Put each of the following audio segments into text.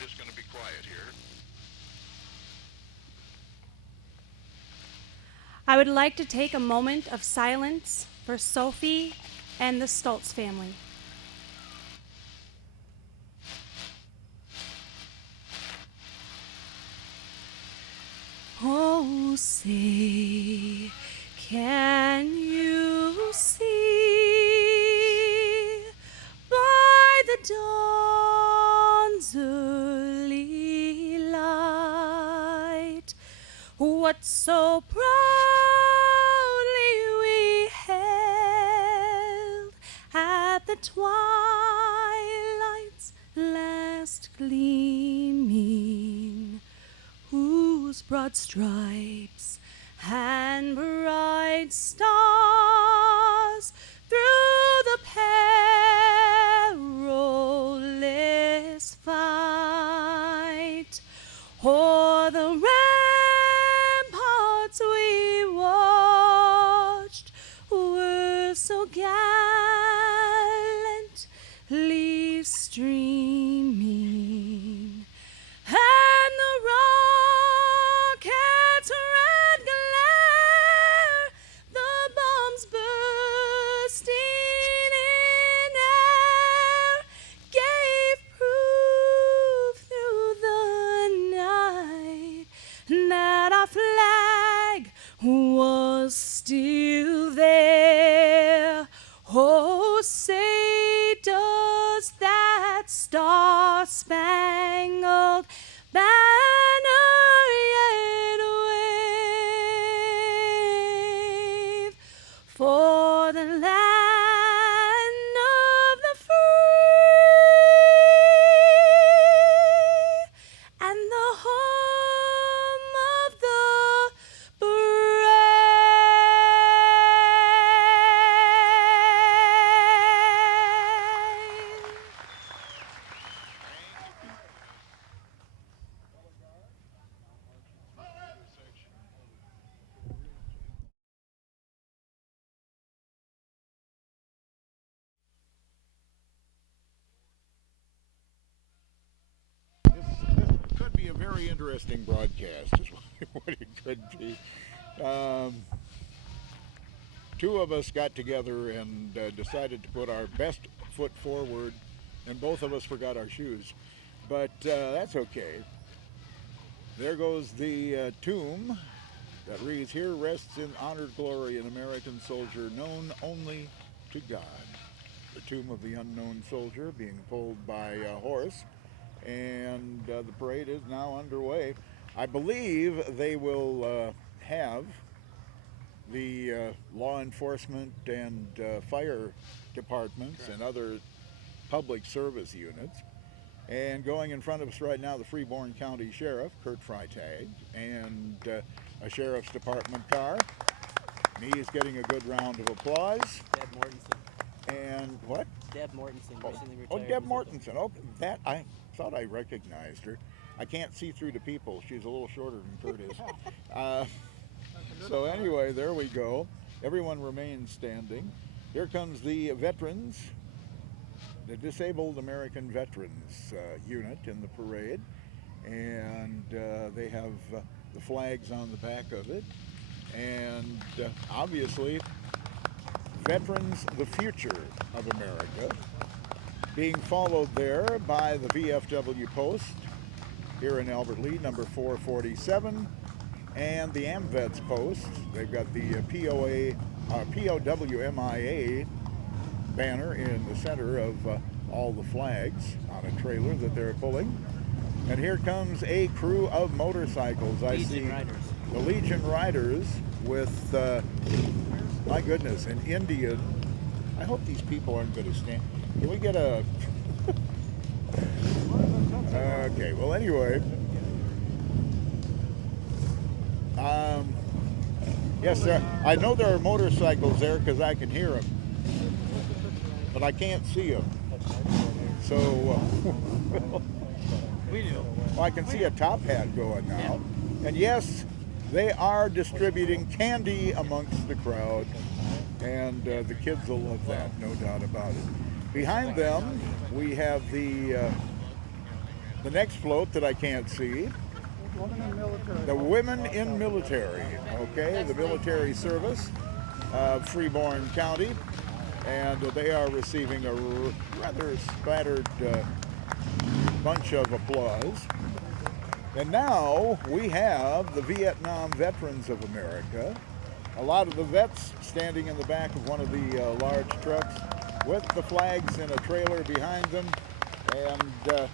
just going to be quiet here. I would like to take a moment of silence for Sophie and the Stoltz family. Oh, say, can you see by the dawn's early light what so proudly we hailed at the twilight's last gleaming, whose broad stripes and bright stars through the perilous fight o'er the ramparts we watched were so gallantly streaming, and the rocket's red glare, the bombs bursting in air, gave proof through the night that our flag was still there. Oh, say does that star-spangled banner yet wave for the land of the free and the home of the brave. This could be a very interesting broadcast, is what it could be. Um, Two of us got together and decided to put our best foot forward, and both of us forgot our shoes. But that's okay. There goes the tomb that reads, "Here rests in honored glory an American soldier known only to God." The tomb of the unknown soldier being pulled by a horse, and the parade is now underway. I believe they will have the law enforcement and fire departments and other public service units. And going in front of us right now, the Freeborn County Sheriff, Kurt Freitag, and a Sheriff's Department car. He's getting a good round of applause. Deb Mortensen. And what? Deb Mortensen, recently Oh, retired. Deb Mortensen. Oh, that I thought I recognized her. I can't see through the people. She's a little shorter than Kurt is. So anyway, there we go. Everyone remains standing. Here comes the veterans, the Disabled American Veterans unit in the parade, and they have the flags on the back of it, and obviously veterans, the future of America, being followed there by the VFW post here in Albert Lea, number 447, and the AMVETS post. They've got the POWMIA banner in the center of all the flags on a trailer that they're pulling. And here comes a crew of motorcycles. I see the Legion Riders with, my goodness, an Indian. I hope these people aren't going to stand. Can we get a... Okay, well, anyway. Yes, sir. I know there are motorcycles there because I can hear them, but I can't see them. So, We do. well, I can see a top hat going now. And yes, they are distributing candy amongst the crowd, and the kids will love that, no doubt about it. Behind them, we have the the next float that I can't see. Women in military. The women in military, okay, the military service of Freeborn County, and they are receiving a rather spattered bunch of applause. And now we have the Vietnam Veterans of America. A lot of the vets standing in the back of one of the large trucks with the flags in a trailer behind them, and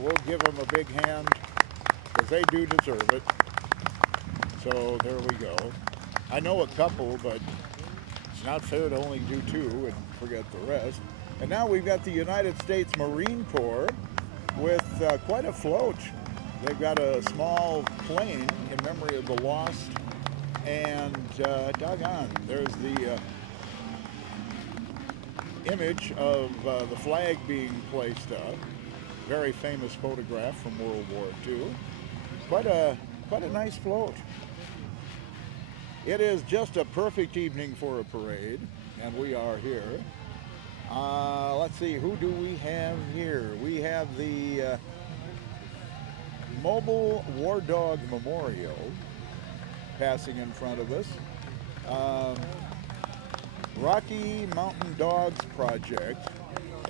we'll give them a big hand because they do deserve it. So there we go. I know a couple, but it's not fair to only do two and forget the rest. And now we've got the United States Marine Corps with quite a float. They've got a small plane in memory of the lost, and doggone, there's the image of the flag being placed up. Very famous photograph from World War II. Quite a nice float. It is just a perfect evening for a parade, and we are here. Let's see, who do we have here? We have the Mobile War Dog Memorial passing in front of us. Rocky Mountain Dogs Project,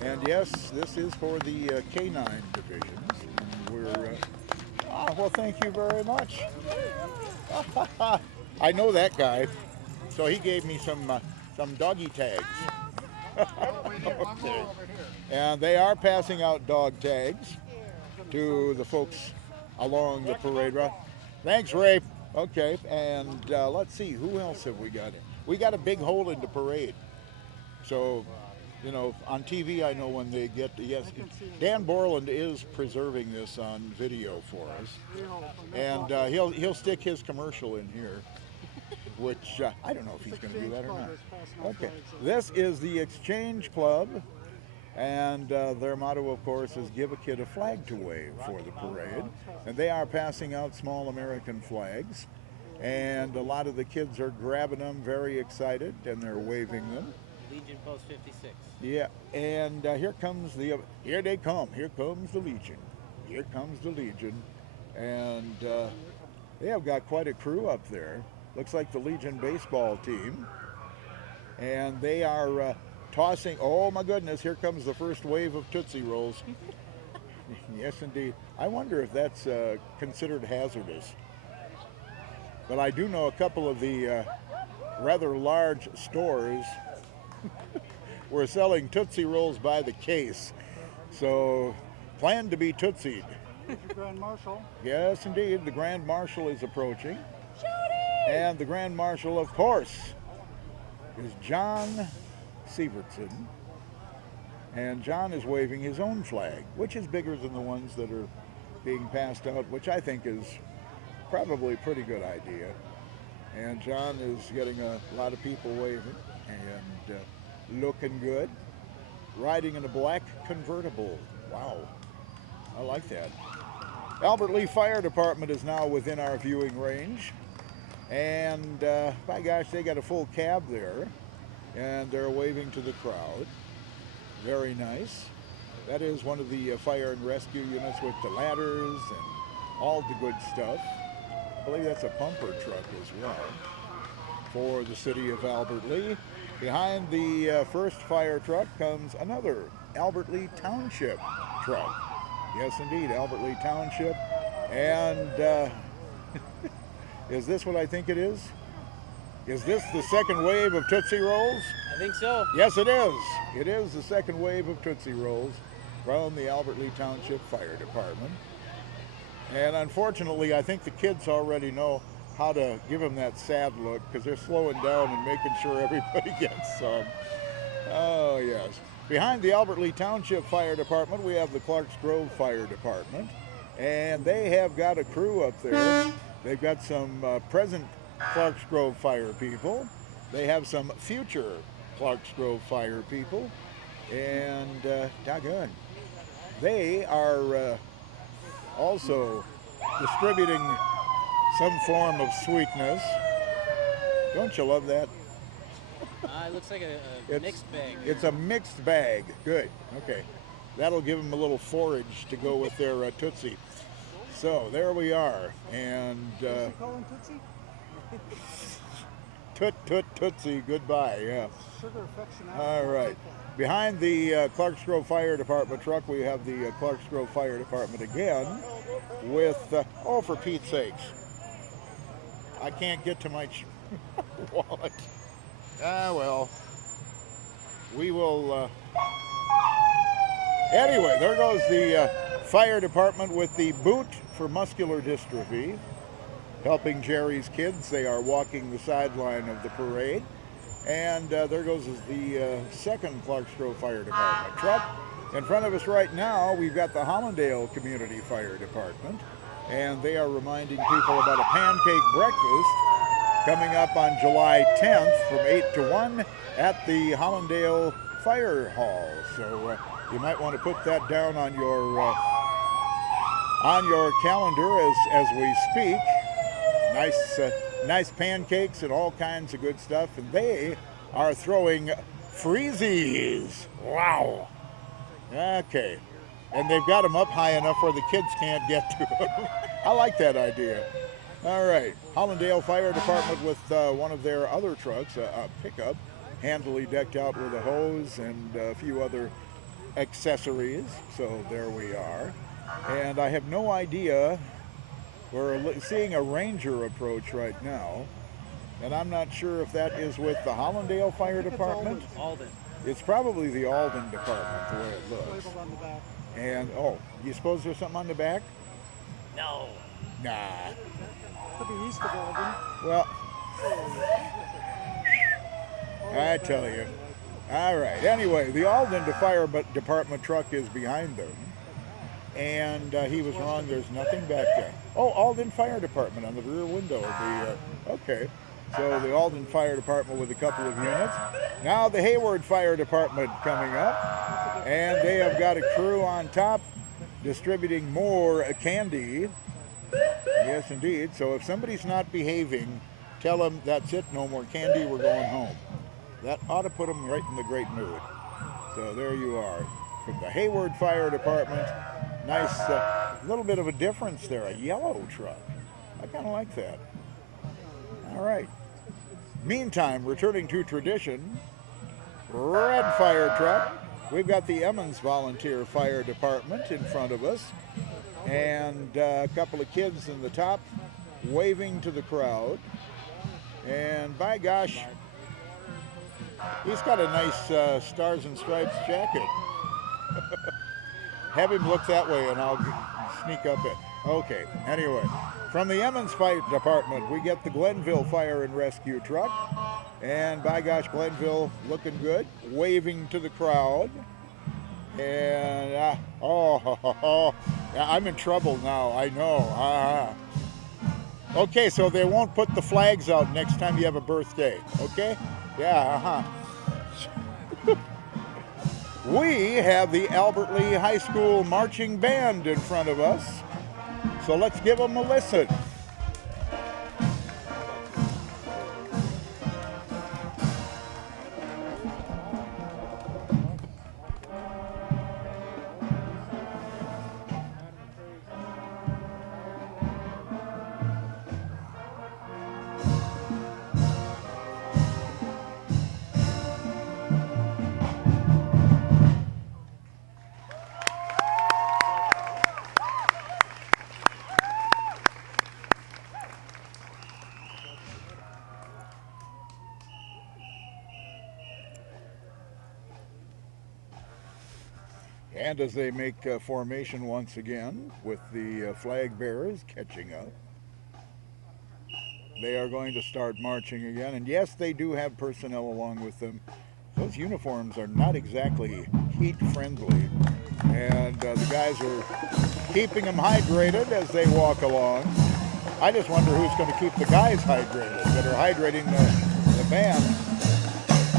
and yes, this is for the canine divisions. We're well, thank you very much. I know that guy, so he gave me some doggy tags. Okay. And they are passing out dog tags to the folks along the parade route. Thanks, Ray. Okay, and let's see, who else have we got? We got a big hole in the parade. So, you know, on TV, I know when they get, yes, Dan Borland is preserving this on video for us. And he'll stick his commercial in here, which I don't know if he's going to do that or not. Okay, this is the Exchange Club, and their motto, of course, is give a kid a flag to wave for the parade. And they are passing out small American flags, and a lot of the kids are grabbing them, very excited, and they're waving them. Legion Post 56. Yeah, and here comes here they come. Here comes the Legion. Here comes the Legion, and they have got quite a crew up there. Looks like the Legion baseball team, and they are tossing. Oh my goodness! Here comes the first wave of Tootsie Rolls. Yes, indeed. I wonder if that's considered hazardous. But I do know a couple of the rather large stores were selling Tootsie Rolls by the case. So plan to be Tootsied. Grand Marshal. Yes, indeed. The Grand Marshal is approaching. And the Grand Marshal, of course, is John Sievertson. And John is waving his own flag, which is bigger than the ones that are being passed out, which I think is probably a pretty good idea. And John is getting a lot of people waving and looking good. Riding in a black convertible. Wow, I like that. Albert Lee Fire Department is now within our viewing range. And by gosh, they got a full cab there. And they're waving to the crowd. Very nice. That is one of the fire and rescue units with the ladders and all the good stuff. I believe that's a pumper truck as well for the city of Albert Lee. Behind the first fire truck comes another Albert Lee Township truck. Yes, indeed, Albert Lee Township. And is this what I think it is? Is this the second wave of Tootsie Rolls? I think so. Yes, it is. It is the second wave of Tootsie Rolls from the Albert Lee Township Fire Department. And unfortunately, I think the kids already know how to give them that sad look because they're slowing down and making sure everybody gets some. Oh, yes. Behind the Albert Lee Township Fire Department, we have the Clarks Grove Fire Department. And they have got a crew up there. They've got some present Clarks Grove Fire people. They have some future Clarks Grove Fire people. And doggone, they are also distributing some form of sweetness. Don't you love that? It looks like a mixed bag. It's a mixed bag. Good. Okay. That'll give them a little forage to go with their Tootsie. So there we are, and Does he call him Tootsie? Tootsie, goodbye, yeah. Sugar affection. All right. Behind the Clarks Grove Fire Department truck, we have the Clarks Grove Fire Department again with, oh, for Pete's sakes. I can't get to my wallet. Ah, well. We will, anyway, there goes the fire department with the boot for muscular dystrophy, helping Jerry's kids. They are walking the sideline of the parade. And there goes the second Clarks Grove Fire Department truck. In front of us right now, we've got the Hollandale Community Fire Department, and they are reminding people about a pancake breakfast coming up on July 10th from 8 to 1 at the Hollandale Fire Hall. So you might want to put that down on your calendar as we speak. Nice pancakes and all kinds of good stuff, and they are throwing freezies. Wow. Okay. And they've got them up high enough where the kids can't get to them. I like that idea. All right. Hollandale Fire Department with one of their other trucks, a pickup, handily decked out with a hose and a few other accessories. So there we are. And I have no idea. We're seeing a ranger approach right now, and I'm not sure if that is with the Hollandale Fire Department. Alden. It's probably the Alden Department, the way it looks. Label on the back. And, oh, you suppose there's something on the back? No. Nah. Could be east of Alden. Well, I tell you. All right. Anyway, the Alden Fire Department truck is behind them. And he was wrong. There's nothing back there. Oh, Alden Fire Department on the rear window. Okay. So the Alden Fire Department with a couple of units. Now the Hayward Fire Department coming up. And they have got a crew on top distributing more candy. Yes, indeed. So if somebody's not behaving, tell them that's it. No more candy. We're going home. That ought to put them right in the great mood. So there you are. From the Hayward Fire Department. Nice, little bit of a difference there, a yellow truck. I kind of like that. All right. Meantime, returning to tradition, red fire truck. We've got the Emmons Volunteer Fire Department in front of us, and a couple of kids in the top waving to the crowd. And by gosh, he's got a nice Stars and Stripes jacket. Have him look that way and I'll sneak up it. Okay, anyway. From the Emmons Fire Department, we get the Glenville Fire and Rescue truck. And by gosh, Glenville looking good, waving to the crowd. And, I'm in trouble now, I know. Okay, so they won't put the flags out next time you have a birthday, okay? Yeah, We have the Albert Lee High School Marching Band in front of us, so let's give them a listen. And as they make formation once again with the flag bearers catching up, they are going to start marching again. And yes, they do have personnel along with them. Those uniforms are not exactly heat friendly. And the guys are keeping them hydrated as they walk along. I just wonder who's going to keep the guys hydrated that are hydrating the band.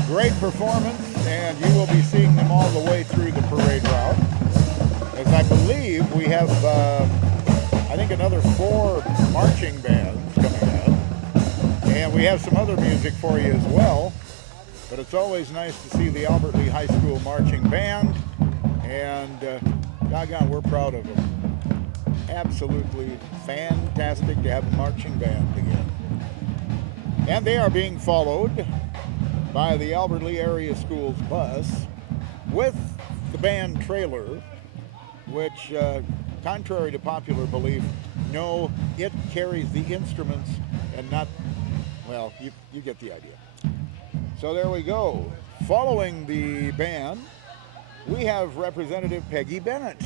Great performance, and you will be seeing them all the way through the parade route. As I believe we have, I think, another 4 marching bands coming up. And we have some other music for you as well. But it's always nice to see the Albert Lee High School Marching Band. And doggone, we're proud of them. Absolutely fantastic to have a marching band again. And they are being followed by the Albert Lee Area Schools bus with the band trailer, which, contrary to popular belief, no, it carries the instruments and not, well, you get the idea. So there we go. Following the band, we have Representative Peggy Bennett.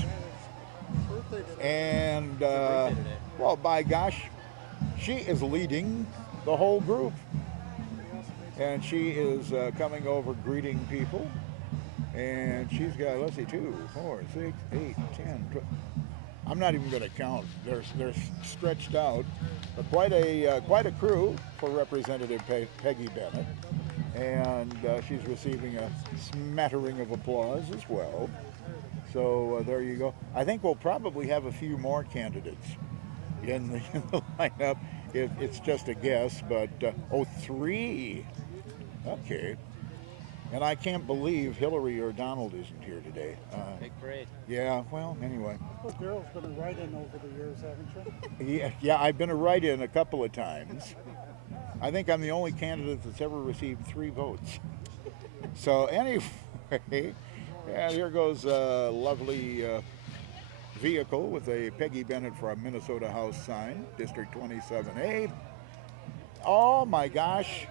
Birthday today. And, birthday today. well, by gosh, she is leading the whole group. And she is coming over greeting people. And she's got, let's see, 2, 4, 6, 8, 10, 12. I'm not even going to count. They're stretched out. But quite a crew for Representative Peggy Bennett. And she's receiving a smattering of applause as well. So there you go. I think we'll probably have a few more candidates in the lineup. It's just a guess, but 3. Okay. And I can't believe Hillary or Donald isn't here today. Big parade. Yeah, well, anyway. This girl's been a write-in over the years, haven't you? Yeah, I've been a write-in a couple of times. I think I'm the only candidate that's ever received 3 votes. So anyway, yeah, here goes a lovely vehicle with a Peggy Bennett for a Minnesota House sign, District 27A. Oh my gosh,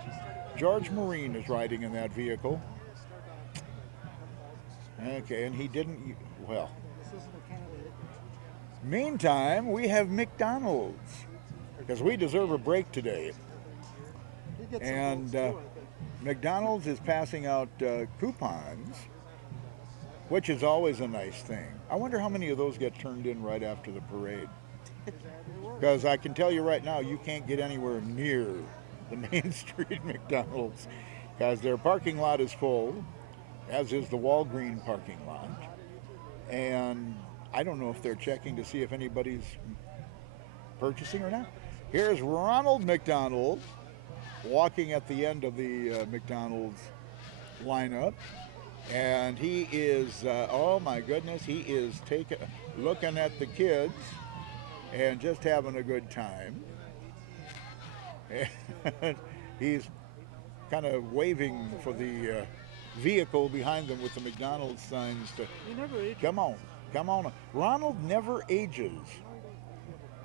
George Marine is riding in that vehicle. Okay, and he didn't, well. This isn't a candidate. Meantime, we have McDonald's, because we deserve a break today. He gets some And votes too, I think. McDonald's is passing out coupons, which is always a nice thing. I wonder how many of those get turned in right after the parade. Because I can tell you right now, you can't get anywhere near the Main Street McDonald's because their parking lot is full, as is the Walgreen parking lot. And I don't know if they're checking to see if anybody's purchasing or not. Here's Ronald McDonald walking at the end of the McDonald's lineup. And he is, oh my goodness, he is looking at the kids and just having a good time. And he's kind of waving for the vehicle behind them with the McDonald's signs to, He never ages. come on. Ronald never ages.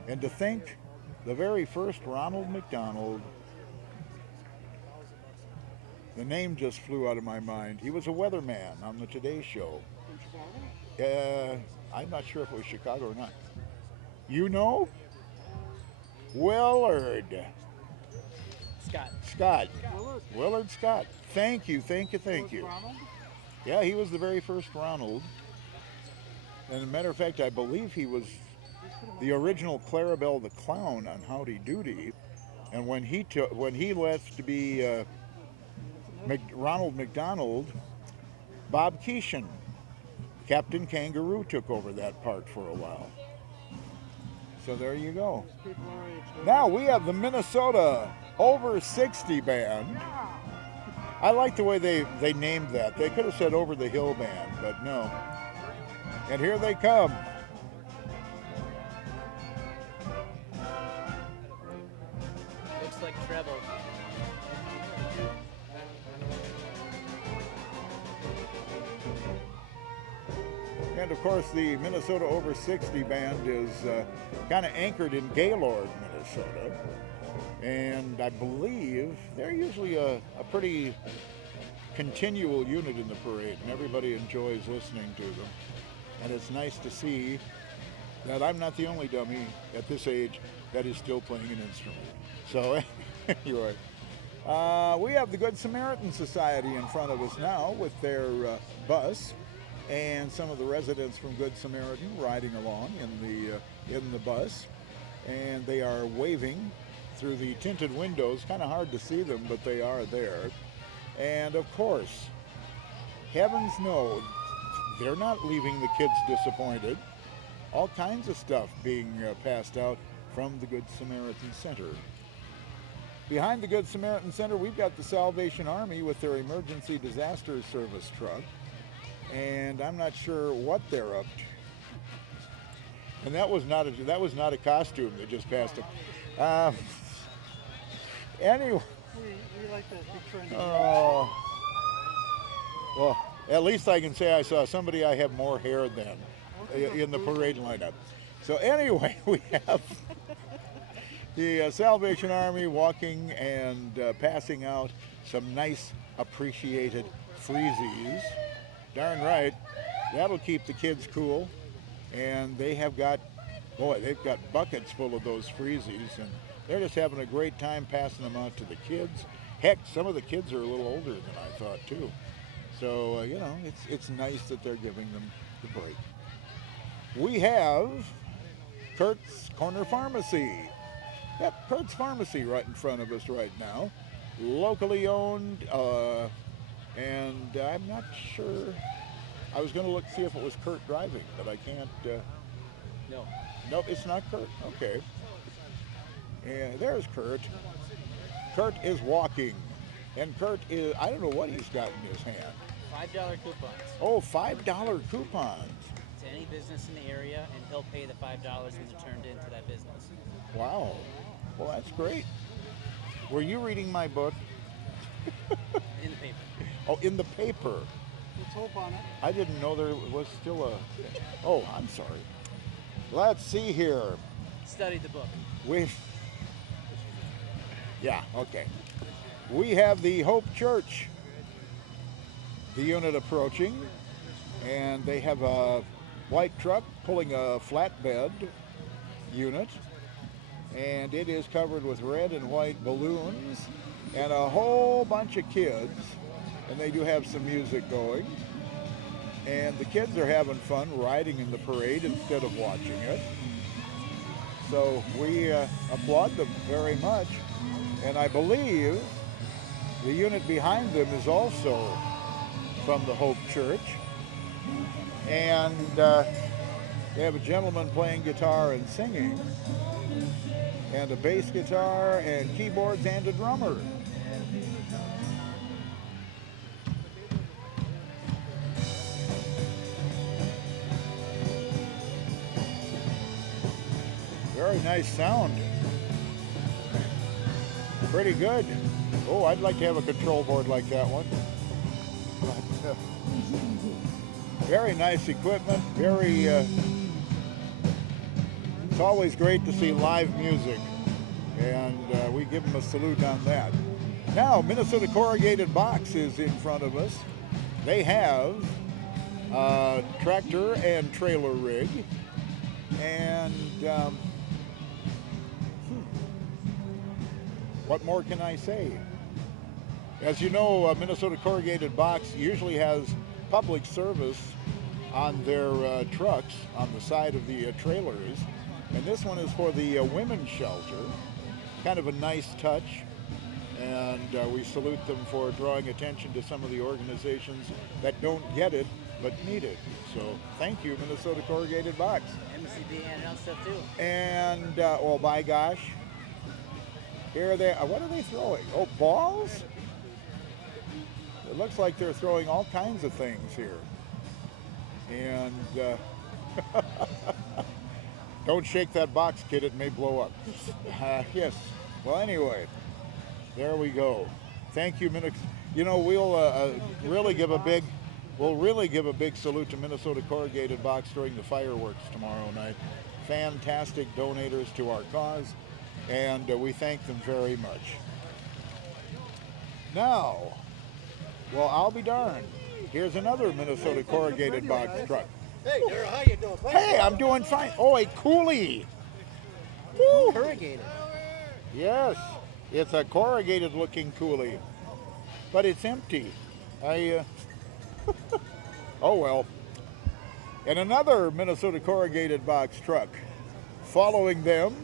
And to think, the very first Ronald McDonald, the name just flew out of my mind. He was a weatherman on the Today Show. From Chicago? I'm not sure if it was Chicago or not. You know? Willard. Scott. Willard Scott. Thank you. Ronald? Yeah, he was the very first Ronald. And as a matter of fact, I believe he was the original Clarabelle the Clown on Howdy Doody. And when he left to be Ronald McDonald, Bob Keeshan, Captain Kangaroo, took over that part for a while. So there you go. People our age. Now we have the Minnesota Over 60 Band. I like the way they named that. They could have said Over the Hill Band, but no. And here they come. Looks like treble. And of course, the Minnesota Over 60 Band is kind of anchored in Gaylord, Minnesota. And I believe they're usually a pretty continual unit in the parade, and everybody enjoys listening to them. And it's nice to see that I'm not the only dummy at this age that is still playing an instrument. So anyway, we have the Good Samaritan Society in front of us now with their bus, and some of the residents from Good Samaritan riding along in the bus, and they are waving through the tinted windows. Kind of hard to see them, but they are there. And of course, heavens no, they're not leaving the kids disappointed. All kinds of stuff being passed out from the Good Samaritan Center. Behind the Good Samaritan Center, we've got the Salvation Army with their emergency disaster service truck. and I'm not sure what they're up to. And that was not a costume that just passed him. Um, anyway, We like that big trendy. well, at least I can say I saw somebody I have more hair than in the parade lineup. So anyway, we have the Salvation Army walking and passing out some nice appreciated freezies. Darn right, that'll keep the kids cool. And they've got buckets full of those freezies, and they're just having a great time passing them out to the kids. Heck, some of the kids are a little older than I thought too. So it's nice that they're giving them the break. We have Kurt's Corner Pharmacy. Yep, Kurt's Pharmacy right in front of us right now. Locally owned, and I'm not sure. I was going to see if it was Kurt driving, but I can't. No. Nope, it's not Kurt. Okay. And there's Kurt. Kurt is walking. And Kurt is, I don't know what he's got in his hand. $5 coupons Oh, $5 coupons. to any business in the area, and he'll pay the $5 when they're turned into that business. Wow. Well, that's great. Were you reading my book? In the paper. Oh, in the paper. Let's hope on it. I didn't know there was still a. Oh, I'm sorry. Let's see here. Studied the book. Yeah, okay. We have the Hope Church, the unit approaching, and they have a white truck pulling a flatbed unit, and it is covered with red and white balloons and a whole bunch of kids, and they do have some music going, and the kids are having fun riding in the parade instead of watching it. So we applaud them very much, and I believe the unit behind them is also from the Hope Church, and they have a gentleman playing guitar and singing, and a bass guitar and keyboards and a drummer. Very nice sound. Pretty good. Oh, I'd like to have a control board like that one. But, very nice equipment. It's always great to see live music, and we give them a salute on that. Now, Minnesota Corrugated Box is in front of us. They have a tractor and trailer rig, and what more can I say? As you know, Minnesota Corrugated Box usually has public service on their trucks on the side of the trailers, and this one is for the women's shelter. Kind of a nice touch, and we salute them for drawing attention to some of the organizations that don't get it but need it. So thank you, Minnesota Corrugated Box. MCB and else stuff too. And oh by gosh, here they what are they throwing? Oh, balls? It looks like they're throwing all kinds of things here. And don't shake that box, kid, it may blow up. Yes. Well, anyway, there we go. Thank you, You know, we'll really give a big salute to Minnesota Corrugated Box during the fireworks tomorrow night. Fantastic donators to our cause, and we thank them very much. Now, well, I'll be darned. Here's another Minnesota Corrugated Box truck. Hey, Daryl, how you doing? Hey, I'm doing fine. Oh, a coolie. Woo. Corrugated. Yes, it's a corrugated-looking coolie, but it's empty. Oh well. And another Minnesota Corrugated Box truck following them,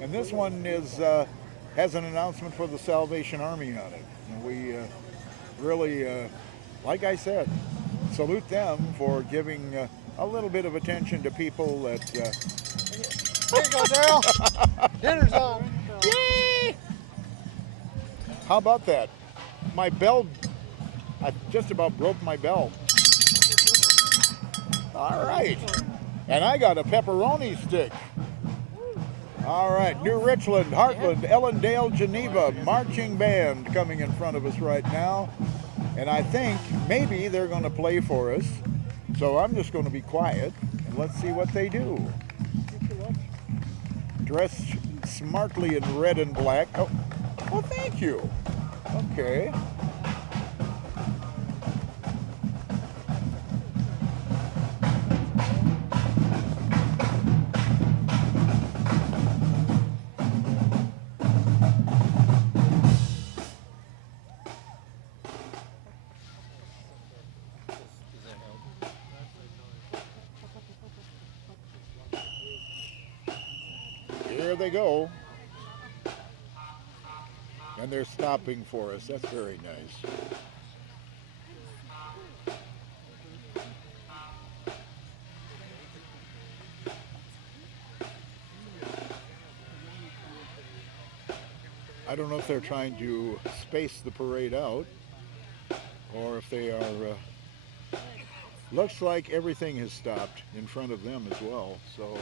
and this one has an announcement for the Salvation Army on it. And we really, like I said, salute them for giving a little bit of attention to people that. Here you go, Daryl. Dinner's on. Yay! How about that? My bell, I just about broke my bell. All right. And I got a pepperoni stick. All right. New Richland, Heartland, Ellendale, Geneva marching band coming in front of us right now. And I think maybe they're going to play for us. So I'm just going to be quiet and let's see what they do. Dressed smartly in red and black. Oh, well, thank you. Okay. Here they go. And they're stopping for us. That's very nice. I don't know if they're trying to space the parade out or if they are. Looks like everything has stopped in front of them as well. So.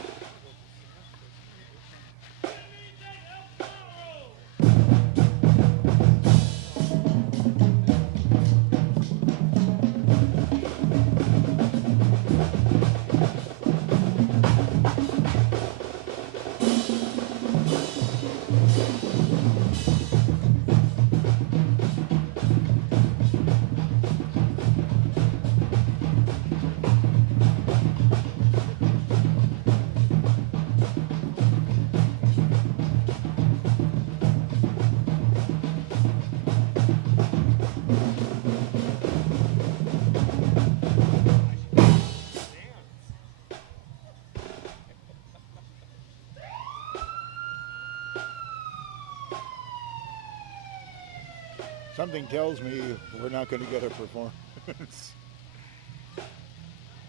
Something tells me we're not going to get a performance.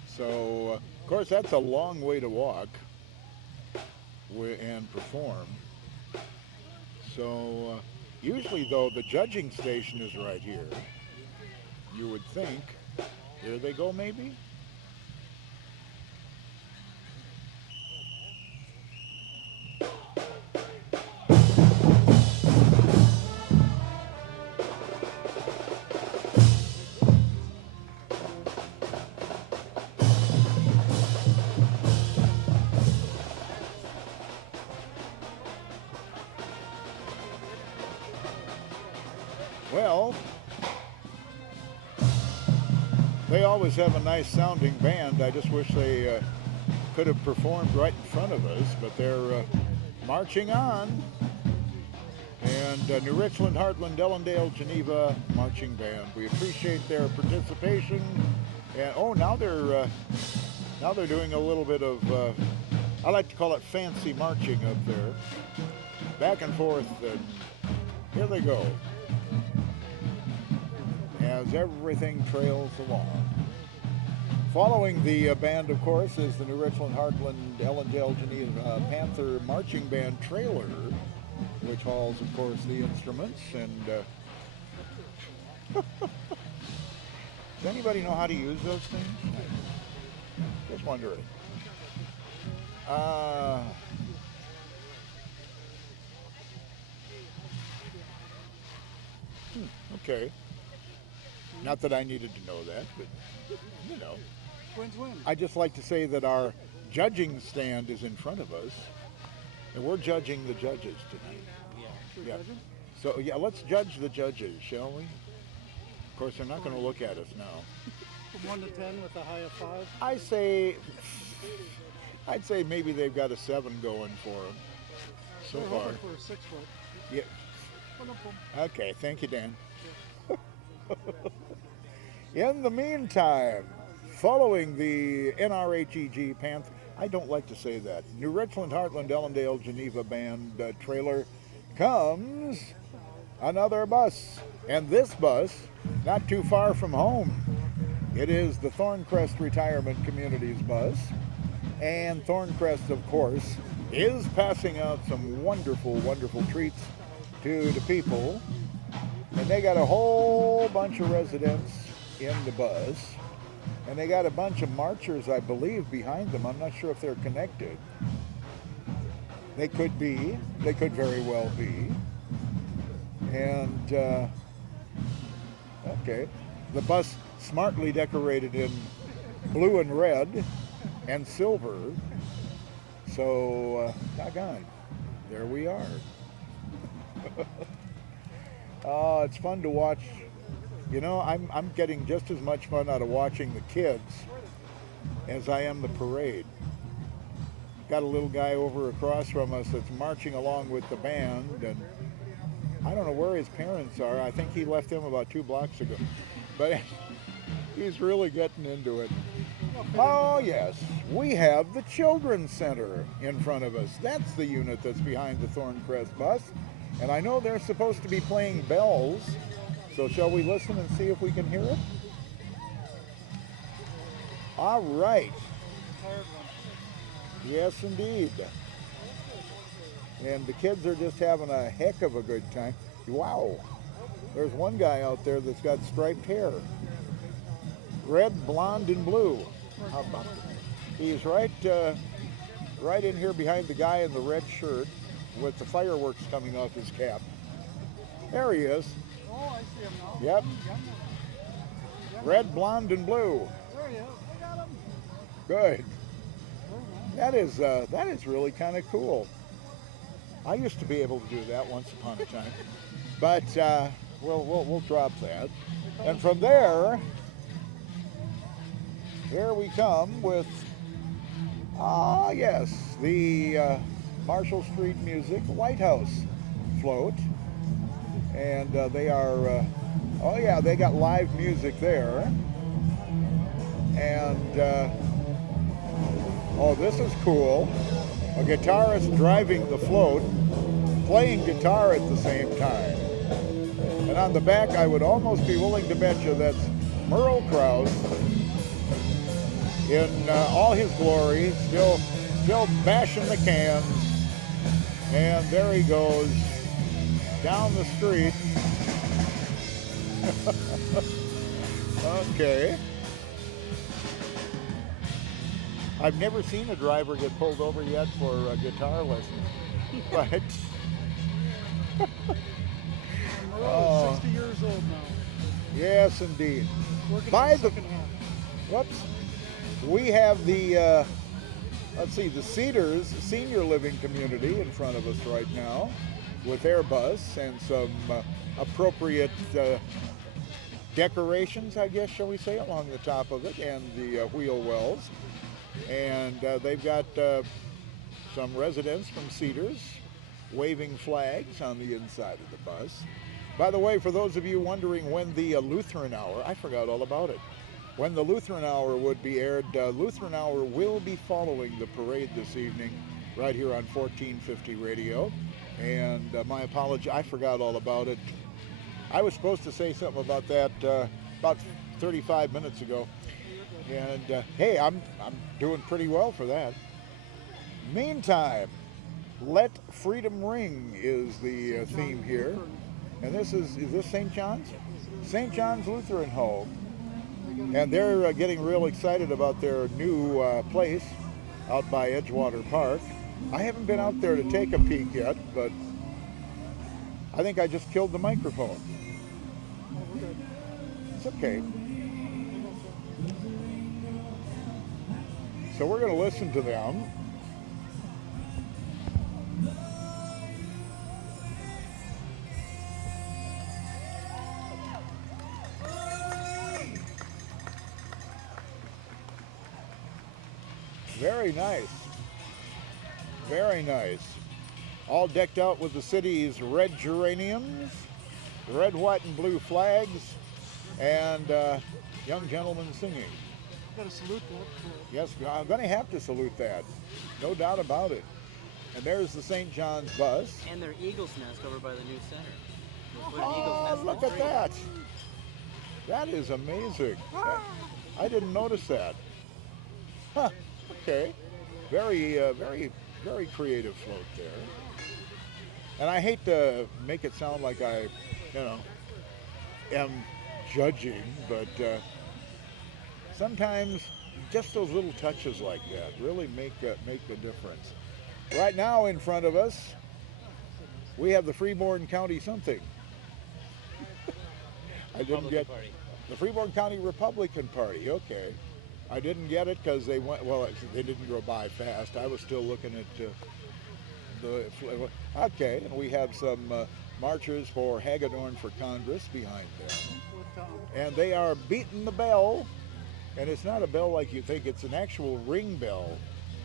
So, of course, that's a long way to walk and perform. So, usually, though, the judging station is right here. You would think. Here they go, maybe? Well, they always have a nice sounding band. I just wish they could have performed right in front of us, but they're marching on. And New Richland, Heartland, Ellendale, Geneva marching band. We appreciate their participation. And oh, now they're doing a little bit of I like to call it fancy marching up there, back and forth. And here they go. As everything trails along. Following the band, of course, is the New Richland, Heartland, Ellendale, Geneva Panther Marching Band trailer, which hauls, of course, the instruments. And does anybody know how to use those things? Just wondering. Okay. Not that I needed to know that, but, you know. I just like to say that our judging stand is in front of us, and we're judging the judges tonight. Yeah. So, yeah, let's judge the judges, shall we? Of course, they're not going to look at us now. From 1 to 10 with a high of 5? I'd say maybe they've got a 7 going for them so We're far. hoping for a 6 foot. Yeah. Okay, thank you, Dan. In the meantime, following the NRHEG Panther, I don't like to say that, New Richland, Heartland, Ellendale, Geneva Band trailer comes another bus. And this bus, not too far from home, it is the Thorncrest Retirement Communities bus. And Thorncrest, of course, is passing out some wonderful, wonderful treats to the people. And they got a whole bunch of residents in the bus. And they got a bunch of marchers, I believe, behind them. I'm not sure if they're connected. They could be. They could very well be. And, okay. The bus smartly decorated in blue and red and silver. So, doggone, there we are. It's fun to watch. You know, I'm getting just as much fun out of watching the kids as I am the parade. Got a little guy over across from us that's marching along with the band, and I don't know where his parents are. I think he left them about 2 blocks ago. But he's really getting into it. Oh, yes, we have the Children's Center in front of us. That's the unit that's behind the Thorncrest bus. And I know they're supposed to be playing bells. So shall we listen and see if we can hear it? All right. Yes, indeed. And the kids are just having a heck of a good time. Wow. There's one guy out there that's got striped hair. Red, blonde, and blue. How about that? He's right in here behind the guy in the red shirt with the fireworks coming off his cap. There he is. Oh, I see him now. Yep. Red, blonde, and blue. There he is. I got him. Good. That is really kind of cool. I used to be able to do that once upon a time, but we'll drop that. And from there, here we come with yes, the Marshall Street Music Lighthouse float, and they are oh yeah, they got live music there, and oh, this is cool. A guitarist driving the float, playing guitar at the same time. And on the back, I would almost be willing to bet you that's Merle Krause in all his glory, still bashing the cans. And there he goes down the street. Okay. I've never seen a driver get pulled over yet for a guitar lesson, but Merle is 60 years old now. yes, indeed. Working By on the second half. whoops, we have the let's see, the Cedars Senior Living Community in front of us right now, with their bus and some appropriate decorations, I guess, shall we say, along the top of it, and the wheel wells. And they've got some residents from Cedars waving flags on the inside of the bus. By the way, for those of you wondering when the Lutheran Hour, I forgot all about it. When the Lutheran Hour would be aired, Lutheran Hour will be following the parade this evening right here on 1450 Radio. And my apology, I forgot all about it. I was supposed to say something about that about 35 minutes ago. And hey, I'm doing pretty well for that. Meantime, Let Freedom Ring is the theme here. And is this St. John's? St. John's Lutheran Home. And they're getting real excited about their new place out by Edgewater Park. I haven't been out there to take a peek yet, but I think I just killed the microphone. It's okay. So we're going to listen to them. Very nice. Very nice. All decked out with the city's red geraniums, red, white, and blue flags, and young gentlemen singing. Gotta salute that. Yes, I'm going to have to salute that. No doubt about it. And there's the St. John's bus. And their eagle's nest over by the new center. They put an eagle's Oh, nest in look the at tree. that. That is amazing. I didn't notice that. Huh, okay. Very, very creative float there. And I hate to make it sound like I, am judging, but sometimes just those little touches like that really make a difference. Right now in front of us, we have the Freeborn County something. I didn't Republican get Party. the Freeborn County Republican Party. Okay, I didn't get it because they went. Well, they didn't go by fast. I was still looking at the. Okay, and we have some marchers for Hagedorn for Congress behind them, and they are beating the bell. And it's not a bell like you think; it's an actual ring bell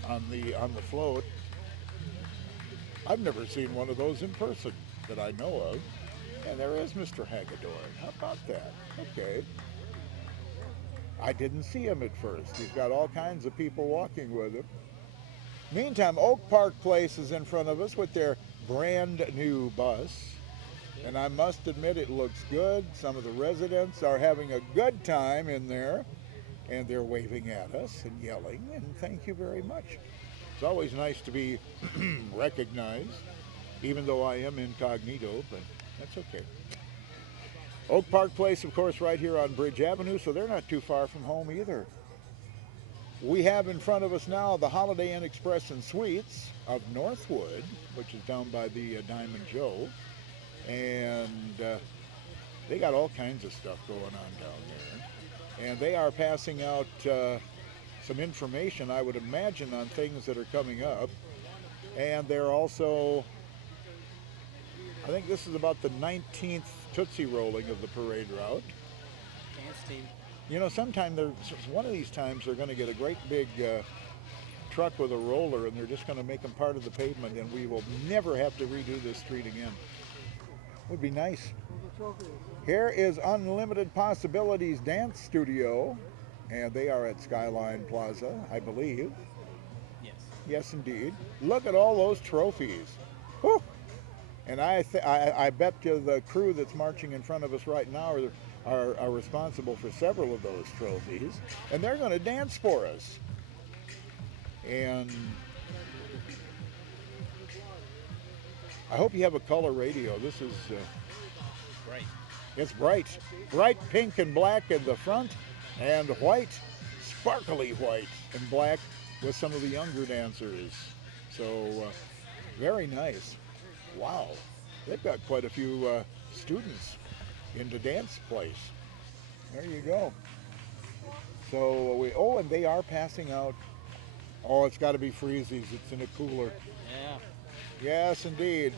on the float. I've never seen one of those in person that I know of. And there is Mr. Hagedorn. How about that? Okay. I didn't see him at first. He's got all kinds of people walking with him. Meantime, Oak Park Place is in front of us with their brand new bus. And I must admit it looks good. Some of the residents are having a good time in there. And they're waving at us and yelling. And thank you very much. It's always nice to be recognized, even though I am incognito, but that's okay. Oak Park Place, of course, right here on Bridge Avenue, so they're not too far from home either. We have in front of us now the Holiday Inn Express and Suites of Northwood, which is down by the Diamond Joe, and they got all kinds of stuff going on down there. And they are passing out some information, I would imagine, on things that are coming up. And they're also, I think this is about the 19th Tootsie Rolling of the parade route. Dance team. You know, one of these times they're going to get a great big truck with a roller, and they're just going to make them part of the pavement, and we will never have to redo this street again. Would be nice. Here is Unlimited Possibilities Dance Studio, and they are at Skyline Plaza, I believe. Yes. Yes, indeed. Look at all those trophies. Whew. And I bet you the crew that's marching in front of us right now are responsible for several of those trophies, and they're going to dance for us. And I hope you have a color radio. This is Right. it's bright pink and black in the front, and white, sparkly white and black with some of the younger dancers. So very nice. Wow, they've got quite a few students in the dance place. There you go. So and they are passing out. Oh, it's got to be freezies. It's in a cooler. Yeah. Yes, indeed.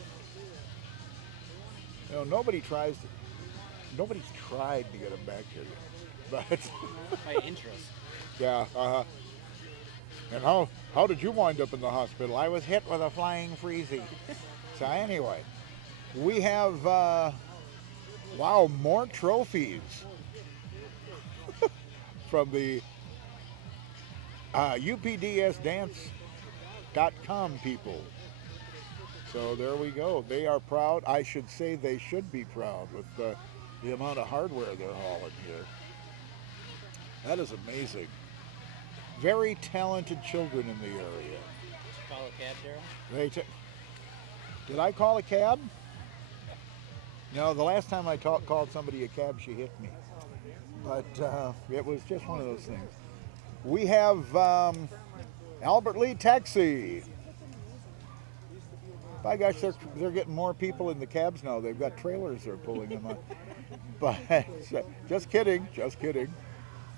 You know, nobody's tried to get them back here yet. But My interest. yeah, And how did you wind up in the hospital? I was hit with a flying freezy. So anyway, we have more trophies from the UPDSdance.com people. So there we go. They are proud. I should say they should be proud with the amount of hardware they're hauling here. That is amazing. Very talented children in the area. Call a cab, Daryl? Did I call a cab? No, the last time I called somebody a cab, she hit me. But it was just one of those things. We have Albert Lee Taxi. By gosh, they're getting more people in the cabs now. They've got trailers they're pulling them on. But just kidding.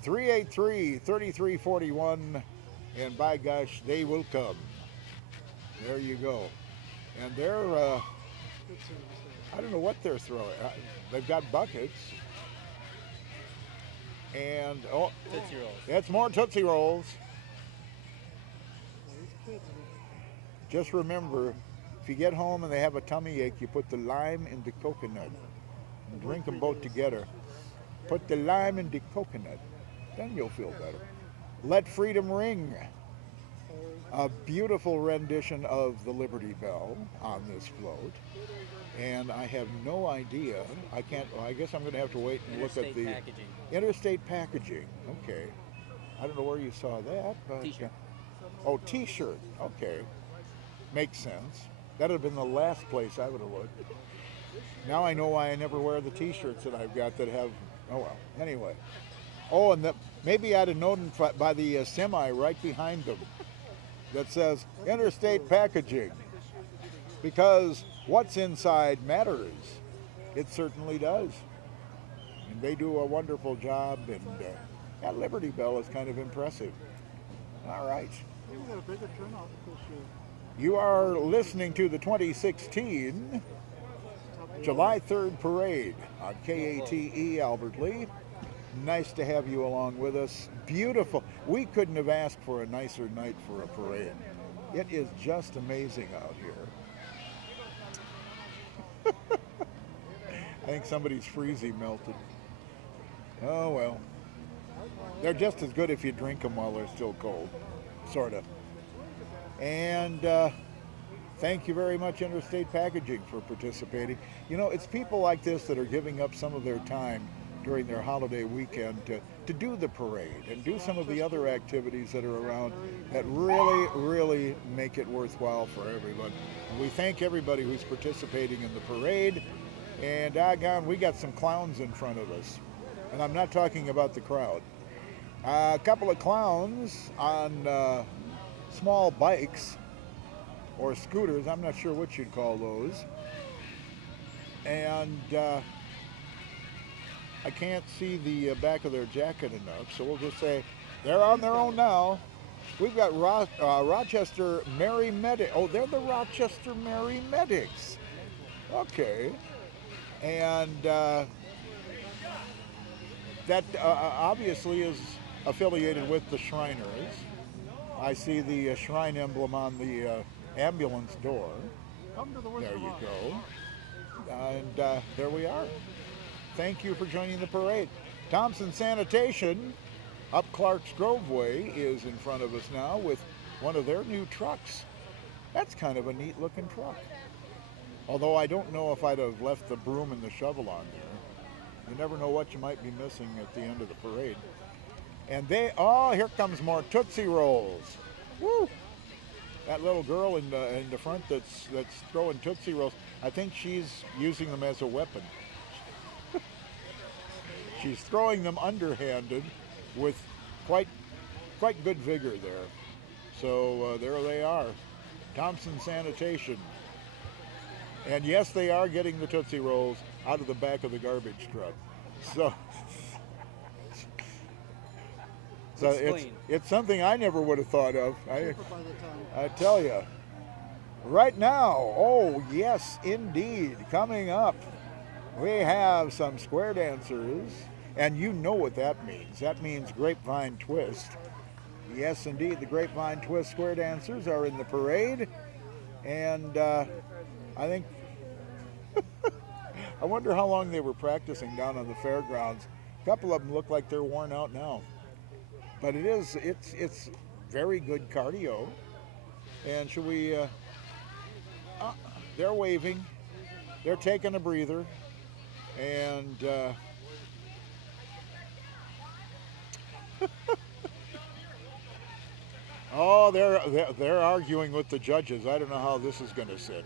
383-3341, and by gosh, they will come. There you go. And they're, I don't know what they're throwing. They've got buckets. And, Tootsie Rolls. it's more Tootsie Rolls. Just remember, if you get home and they have a tummy ache, you put the lime in the coconut. And drink them both together. Put the lime in the coconut. Then you'll feel better. Let Freedom Ring. A beautiful rendition of the Liberty Bell on this float. And I have no idea. I guess I'm going to have to wait and look at the packaging. Interstate Packaging. Okay. I don't know where you saw that, but T-shirt. T-shirt. Okay. Makes sense. That would have been the last place I would have looked. Now I know why I never wear the T-shirts that I've got that have. Oh well. Anyway. Oh, and maybe I'd have known by the semi right behind them that says interstate packaging, because what's inside matters. It certainly does. And they do a wonderful job, and that Liberty Bell is kind of impressive. All right. We got a bigger turnout this year. You are listening to the 2016 July 3rd Parade on KATE Albert Lee. Nice to have you along with us. Beautiful. We couldn't have asked for a nicer night for a parade. It is just amazing out here. I think somebody's freezy melted. Oh well. They're just as good if you drink them while they're still cold. Sort of. And thank you very much, Interstate Packaging, for participating. You know, it's people like this that are giving up some of their time during their holiday weekend to do the parade and do some of the other activities that are around that really, really make it worthwhile for everyone. And we thank everybody who's participating in the parade. And doggone, we got some clowns in front of us. And I'm not talking about the crowd. A couple of clowns on small bikes or scooters, I'm not sure what you'd call those. And I can't see the back of their jacket enough, so we'll just say they're on their own now. We've got Rochester Merry Medics. Oh, they're the Rochester Merry Medics. Okay. And that obviously is affiliated with the Shriners. I see the Shrine emblem on the ambulance door. There you go. And there we are. Thank you for joining the parade. Thompson Sanitation up Clark's Grove Way is in front of us now with one of their new trucks. That's kind of a neat looking truck. Although I don't know if I'd have left the broom and the shovel on there. You never know what you might be missing at the end of the parade. And here comes more Tootsie Rolls. Woo! That little girl in the front that's throwing Tootsie Rolls, I think she's using them as a weapon. She's throwing them underhanded with quite good vigor there. So there they are, Thompson Sanitation. And yes, they are getting the Tootsie Rolls out of the back of the garbage truck. So it's something I never would have thought of. I tell you. Right now, oh yes, indeed, coming up, we have some square dancers, and you know what that means. That means Grapevine Twist. Yes, indeed, the Grapevine Twist square dancers are in the parade, and I think, I wonder how long they were practicing down on the fairgrounds. A couple of them look like they're worn out now, but it's very good cardio. And should we? They're waving, they're taking a breather, and oh, they're arguing with the judges. I don't know how this is going to sit.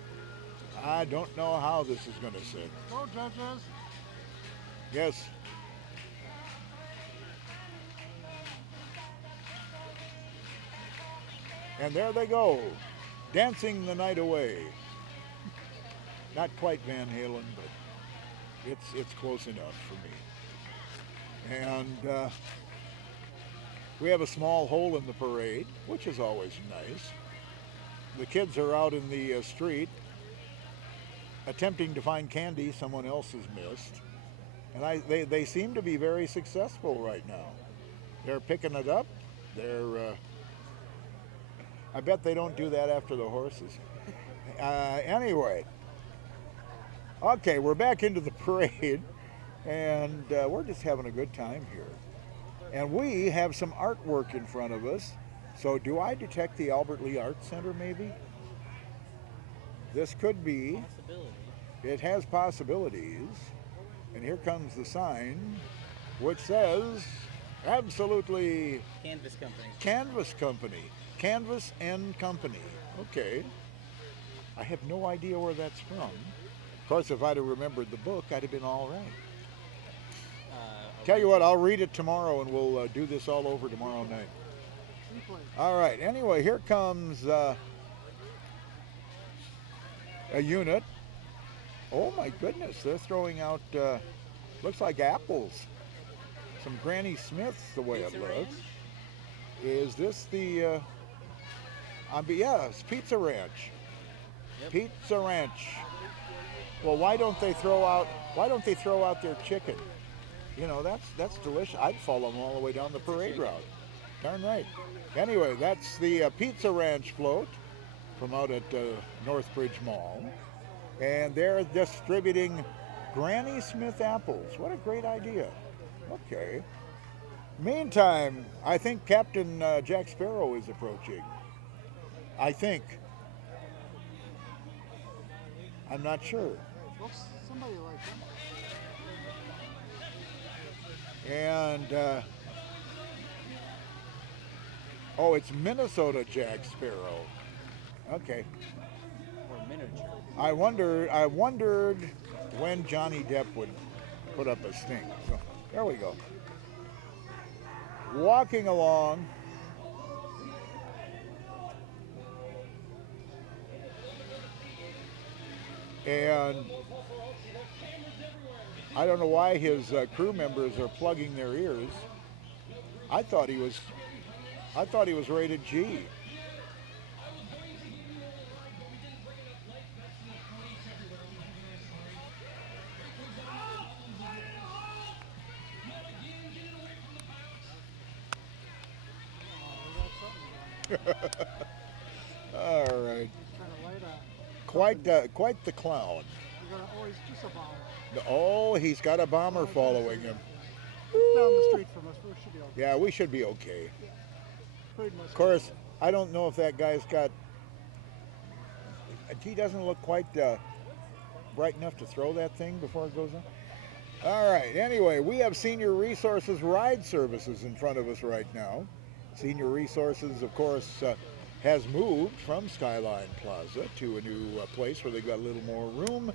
I don't know how this is going to sit. Go, judges. Yes. And there they go, dancing the night away. Not quite Van Halen, but it's close enough for me. And we have a small hole in the parade, which is always nice. The kids are out in the street attempting to find candy someone else has missed. And they seem to be very successful right now. They're picking it up. I bet they don't do that after the horses. Anyway. Okay, we're back into the parade, and we're just having a good time here. And we have some artwork in front of us. So do I detect the Albert Lee Art Center, maybe? This could be. It has possibilities. And here comes the sign, which says, absolutely... Canvas Company. Canvas Company. Canvas and Company. Okay. I have no idea where that's from. Of course, if I'd have remembered the book, I'd have been all right. Tell you what, I'll read it tomorrow, and we'll do this all over tomorrow night. All right. Anyway, here comes a unit. Oh my goodness, they're throwing out. Looks like apples. Some Granny Smiths, the way it looks. Is this the? Yeah, it's Pizza Ranch. Yep. Pizza Ranch. Well, why don't they throw out? Why don't they throw out their chicken? You know, that's delicious. I'd follow them all the way down the parade route. Darn right. Anyway, that's the Pizza Ranch float from out at Northbridge Mall, and they're distributing Granny Smith apples. What a great idea. Okay. Meantime, I think Captain Jack Sparrow is approaching. I think. I'm not sure. Looks somebody like him. And oh, it's Minnesota Jack Sparrow. Okay. Or miniature. I wondered when Johnny Depp would put up a sting. So there we go. Walking along. And I don't know why his crew members are plugging their ears. I thought he was rated G. All right. Quite the clown. Oh, he's just a bomber. Oh, he's got a bomber following him. Down the street from us, we should be okay. Yeah, we should be okay. Pretty much. Of course, I don't know if that guy's got. He doesn't look quite bright enough to throw that thing before it goes on. All right. Anyway, we have Senior Resources ride services in front of us right now. Senior Resources, of course, has moved from Skyline Plaza to a new place where they've got a little more room,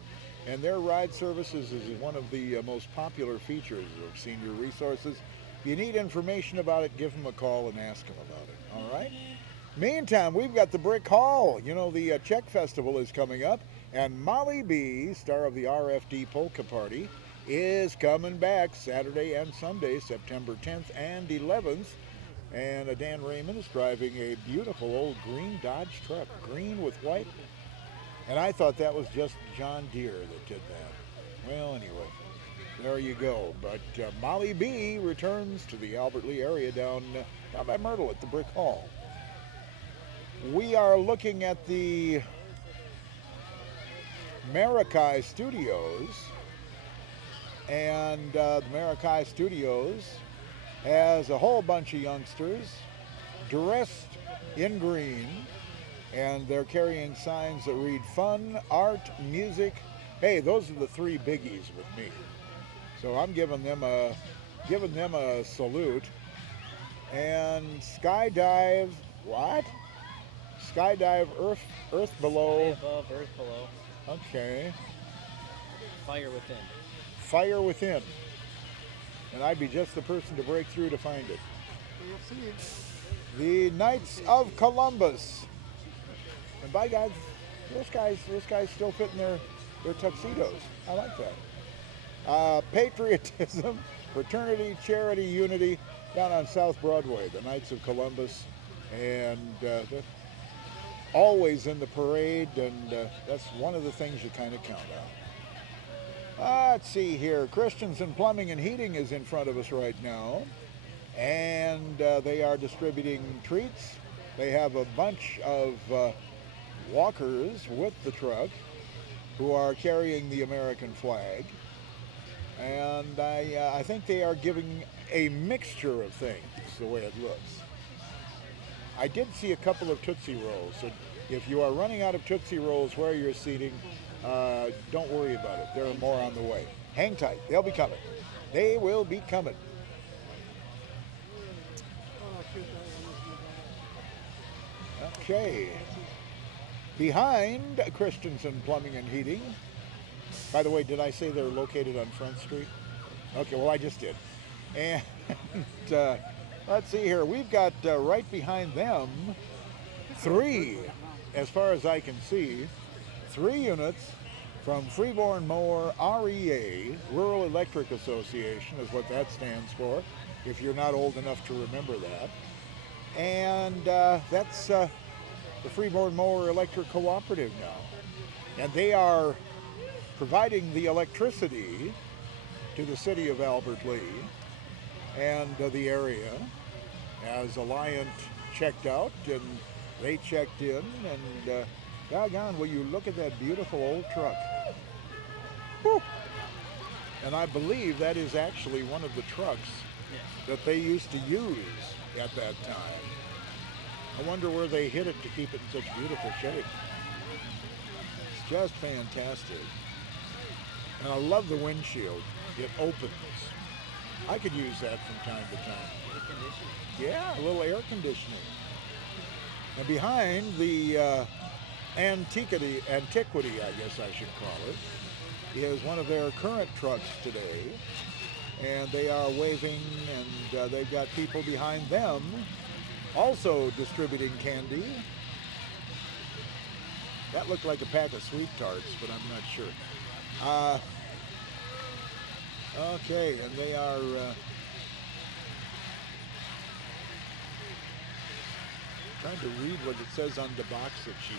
and their ride services is one of the most popular features of Senior Resources. If you need information about it, give them a call and ask them about it. All right. Meantime, we've got the Brick Hall. You know, the Czech Festival is coming up, and Molly B, star of the RFD Polka Party, is coming back Saturday and Sunday, September 10th and 11th. And Dan Raymond is driving a beautiful old green Dodge truck, green with white. And I thought that was just John Deere that did that. Well, anyway, there you go. But Molly B returns to the Albert Lee area down by Myrtle at the Brick Hall. We are looking at the Maracay Studios. And the Maracay Studios has a whole bunch of youngsters dressed in green, and they're carrying signs that read fun, art, music. Hey, those are the three biggies with me. So I'm giving them a salute. And skydive, what? Skydive earth below. Sky above, earth below. Okay. Fire within. Fire within. And I'd be just the person to break through to find it. The Knights of Columbus. And by God, those guys still fit in their tuxedos. I like that. Patriotism, fraternity, charity, unity, down on South Broadway, the Knights of Columbus. And they're always in the parade, and that's one of the things you kind of count on. Let's see here. Christensen Plumbing and Heating is in front of us right now, and they are distributing treats. They have a bunch of walkers with the truck who are carrying the American flag, and I think they are giving a mixture of things the way it looks. I did see a couple of Tootsie Rolls, so if you are running out of Tootsie Rolls where you're seating, don't worry about it. There are more on the way. Hang tight. They'll be coming. They will be coming. Okay. Behind Christensen Plumbing and Heating. By the way, did I say they're located on Front Street? Okay, well, I just did. And uh, let's see here. We've got right behind them three, as far as I can see, three units from Freeborn Mower REA, Rural Electric Association is what that stands for, if you're not old enough to remember that. And that's the Freeborn Mower Electric Cooperative now. And they are providing the electricity to the city of Albert Lea and the area as Alliant checked out and they checked in, and doggone, will you look at that beautiful old truck. Whew. And I believe that is actually one of the trucks that they used to use at that time. I wonder where they hid it to keep it in such beautiful shape. It's just fantastic. And I love the windshield. It opens. I could use that from time to time. Air conditioning. Yeah, a little air conditioning. And behind the antiquity, I guess I should call it, is one of their current trucks today. And they are waving, and they've got people behind them also distributing candy. That looked like a pack of sweet tarts, but I'm not sure. Okay, and they are trying to read what it says on the box that she's.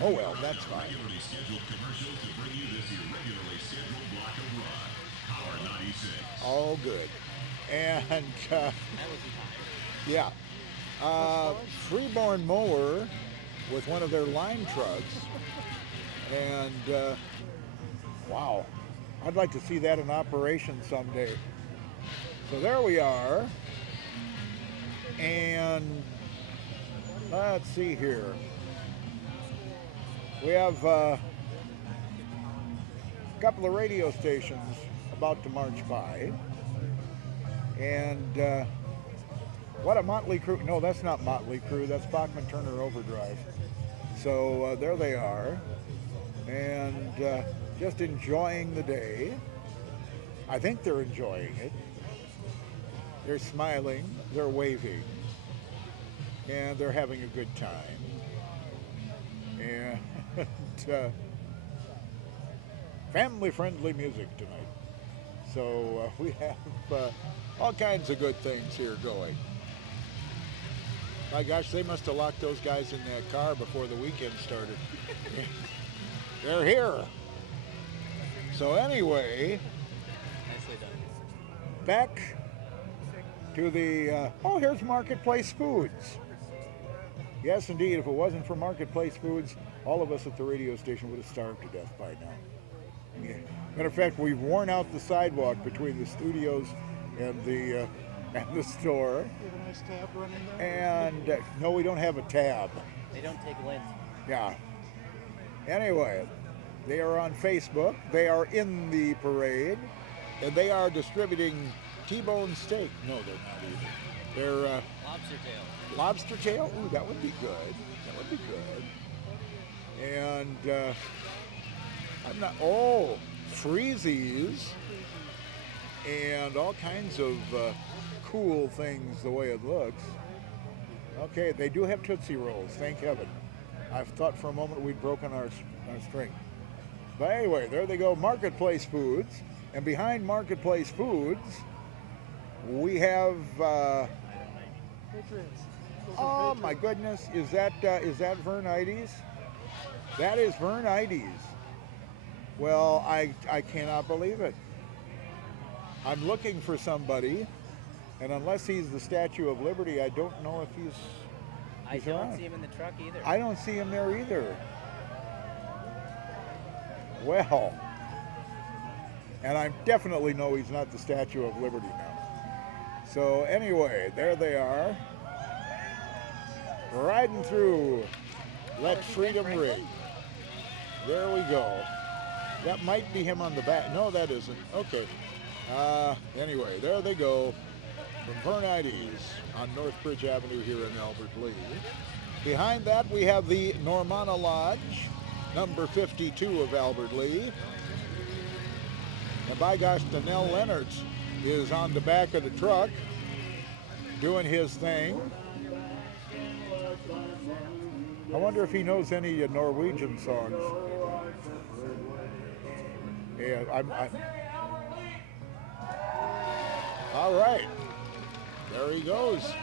Oh well, that's fine. Regularly scheduled commercials to bring you this irregularly scheduled block of rock. Power 96. All good. And That was behind. yeah, Freeborn Mower with one of their line trucks, and wow, I'd like to see that in operation someday. So there we are, and let's see here. We have a couple of radio stations about to march by, and what a motley crew. No, that's not Motley Crew, that's Bachman Turner Overdrive. So there they are, and just enjoying the day. I think they're enjoying it. They're smiling, they're waving, and they're having a good time. And family-friendly music tonight. So we have all kinds of good things here going. My gosh, they must have locked those guys in that car before the weekend started. They're here. So anyway, Nicely done. back to the, oh, here's Marketplace Foods. Yes, indeed, if it wasn't for Marketplace Foods, all of us at the radio station would have starved to death by now. Yeah. Matter of fact, we've worn out the sidewalk between the studios and the store. You have a nice tab running there? And no, we don't have a tab. They don't take Lent. Yeah. Anyway, they are on Facebook. They are in the parade, and they are distributing T-bone steak. No, they're not either. They're Lobster tail. lobster tail. Ooh, that would be good. That would be good. And I'm not. Oh, freezies and all kinds of cool things. The way it looks. Okay, they do have Tootsie Rolls. Thank heaven. I thought for a moment we'd broken our string. But anyway, there they go, Marketplace Foods. And behind Marketplace Foods, we have, Patriots. oh my goodness, is that Vernites? That is Vernites. Well, I cannot believe it. I'm looking for somebody, and unless he's the Statue of Liberty, I don't know if he's I don't around. see him in the truck either. I don't see him there either. Well, and I definitely know he's not the Statue of Liberty now. So anyway, there they are, riding through. Let freedom ring. There we go. That might be him on the back. No, that isn't. Okay. Anyway, there they go. From Vernites on Northbridge Avenue here in Albert Lea. Behind that we have the Normanna Lodge, number 52 of Albert Lea. And by gosh, Danelle Leonard's is on the back of the truck doing his thing. I wonder if he knows any Norwegian songs. Yeah, all right. There he goes.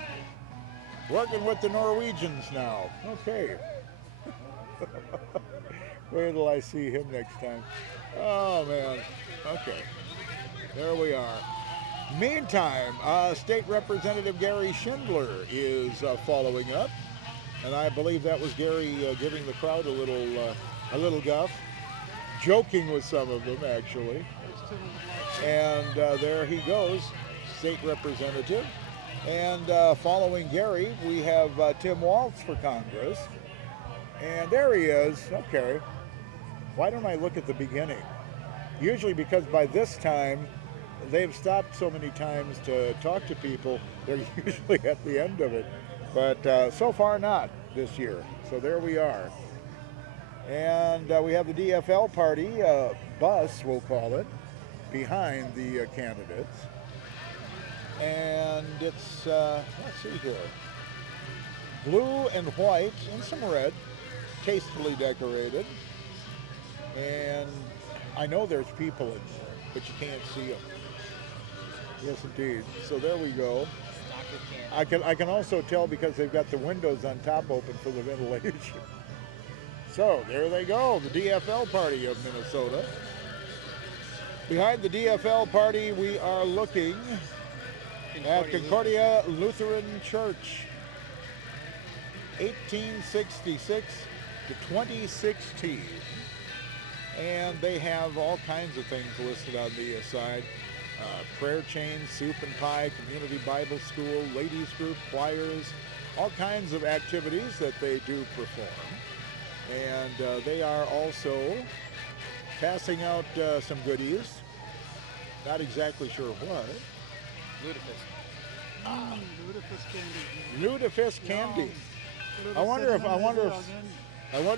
Working with the Norwegians now. Okay. Where till I see him next time? Oh, man. Okay. There we are. Meantime, State Representative Gary Schindler is following up. And I believe that was Gary giving the crowd a little guff. Joking with some of them, actually. And there he goes, State Representative. And following Gary, we have Tim Waltz for Congress. And there he is. Okay. Why don't I look at the beginning? Usually because by this time, they've stopped so many times to talk to people, they're usually at the end of it. But so far not this year. So there we are. And we have the DFL party, bus we'll call it, behind the candidates. And it's, let's see here, blue and white and some red, tastefully decorated. And I know there's people in there, but you can't see them. Yes, indeed. So there we go. I can also tell because they've got the windows on top open for the ventilation. So there they go, the DFL party of Minnesota. Behind the DFL party, we are looking at Concordia Lutheran Church, 1866 to 2016. And they have all kinds of things listed on the side. Prayer chains, soup and pie, community Bible school, ladies group, choirs, all kinds of activities that they do perform. And they are also passing out some goodies. Not exactly sure what. Lutefisk candy. I wonder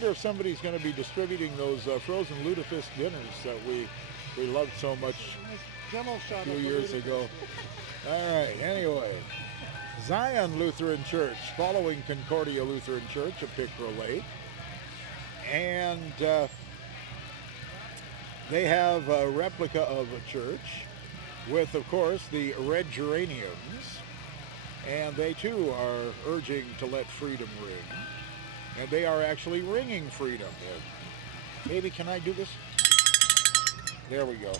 if somebody's going to be distributing those frozen lutefisk dinners that we loved so much a few years ago. All right. Anyway, Zion Lutheran Church, following Concordia Lutheran Church of Pickerel Lake, and they have a replica of a church with, of course, the red geraniums, and they too are urging to let freedom ring, and they are actually ringing freedom. Maybe can I do this? There we go.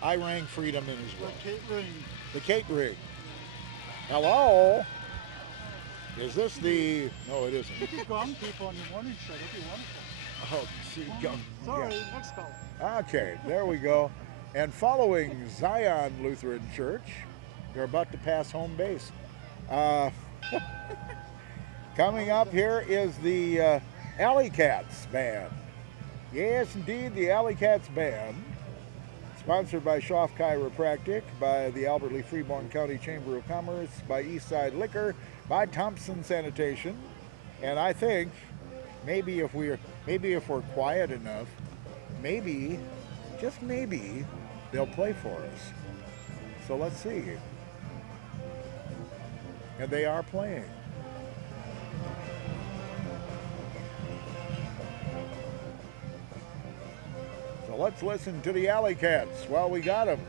I rang freedom in as well. The Kate ring. Hello? Is this the... No, it isn't. You could gong people on your morning show. That'd be wonderful. Oh, see, gong. Sorry, Yeah. next call. Okay, there we go. And following Zion Lutheran Church, they're about to pass home base. Coming up here is the Alley Cats Band. Yes, indeed, the Alley Cats Band. Sponsored by Schaff Chiropractic, by the Albert Lee Freeborn County Chamber of Commerce, by Eastside Liquor, by Thompson Sanitation. And I think maybe if we're quiet enough, maybe, just maybe, they'll play for us. So let's see. And they are playing. So let's listen to the Alley Cats while we got them.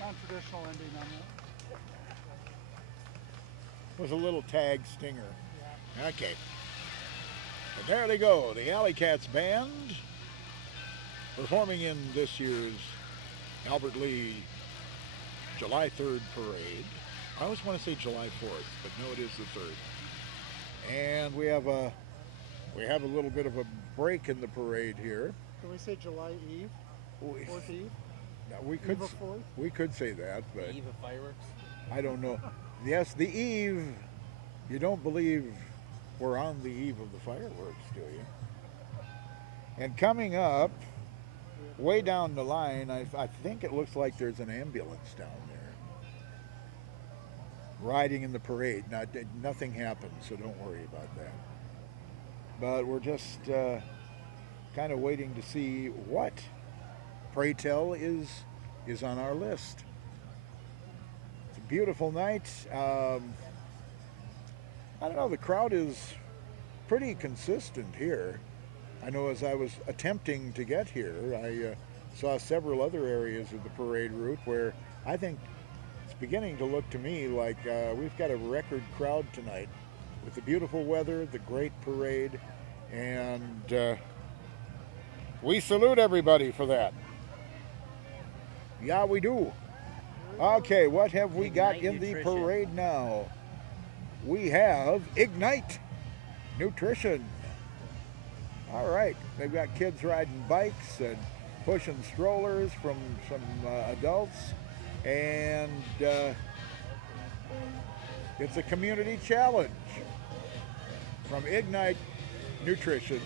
Non-traditional ending on that. Was a little tag stinger. Yeah. Okay. And there they go, the Alley Cats Band, performing in this year's Albert Lee July 3rd parade. I always want to say July 4th, but no, it is the 3rd. And we have a little bit of a break in the parade here. Can we say July Eve? 4th Eve? No, we could say that, but Eve of fireworks. I don't know. Yes, the eve. You don't believe we're on the eve of the fireworks, do you? And coming up, way down the line, I think it looks like there's an ambulance down there. riding in the parade. Nothing happened, so don't worry about that. But we're just kind of waiting to see what, pray tell, is on our list. It's a beautiful night. I don't know, the crowd is pretty consistent here. I know as I was attempting to get here, I saw several other areas of the parade route where I think it's beginning to look to me like we've got a record crowd tonight with the beautiful weather, the great parade, and we salute everybody for that. Yeah, we do. Okay, what have we got in the parade now? We have Ignite Nutrition. All right, they've got kids riding bikes and pushing strollers from some adults, and it's a community challenge from Ignite Nutrition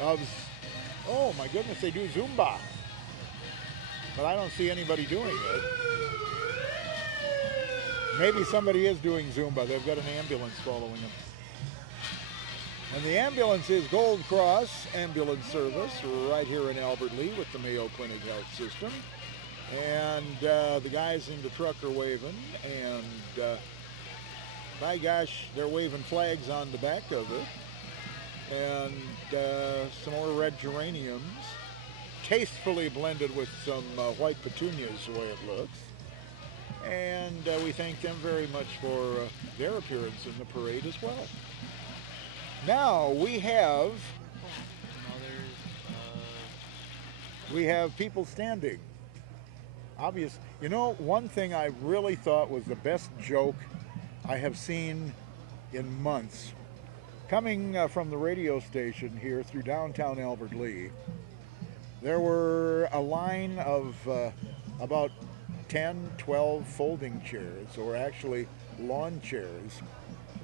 of, oh my goodness, they do Zumba, but I don't see anybody doing it. Maybe somebody is doing Zumba. They've got an ambulance following them. And the ambulance is Gold Cross Ambulance Service right here in Albert Lea with the Mayo Clinic Health System. And the guys in the truck are waving, and by gosh, they're waving flags on the back of it. And some more red geraniums, tastefully blended with some white petunias the way it looks. And we thank them very much for their appearance in the parade as well. Now we have people standing. Obvious. You know, one thing I really thought was the best joke I have seen in months. Coming from the radio station here through downtown Albert Lea, there were a line of about 10, 12 folding chairs, or actually lawn chairs,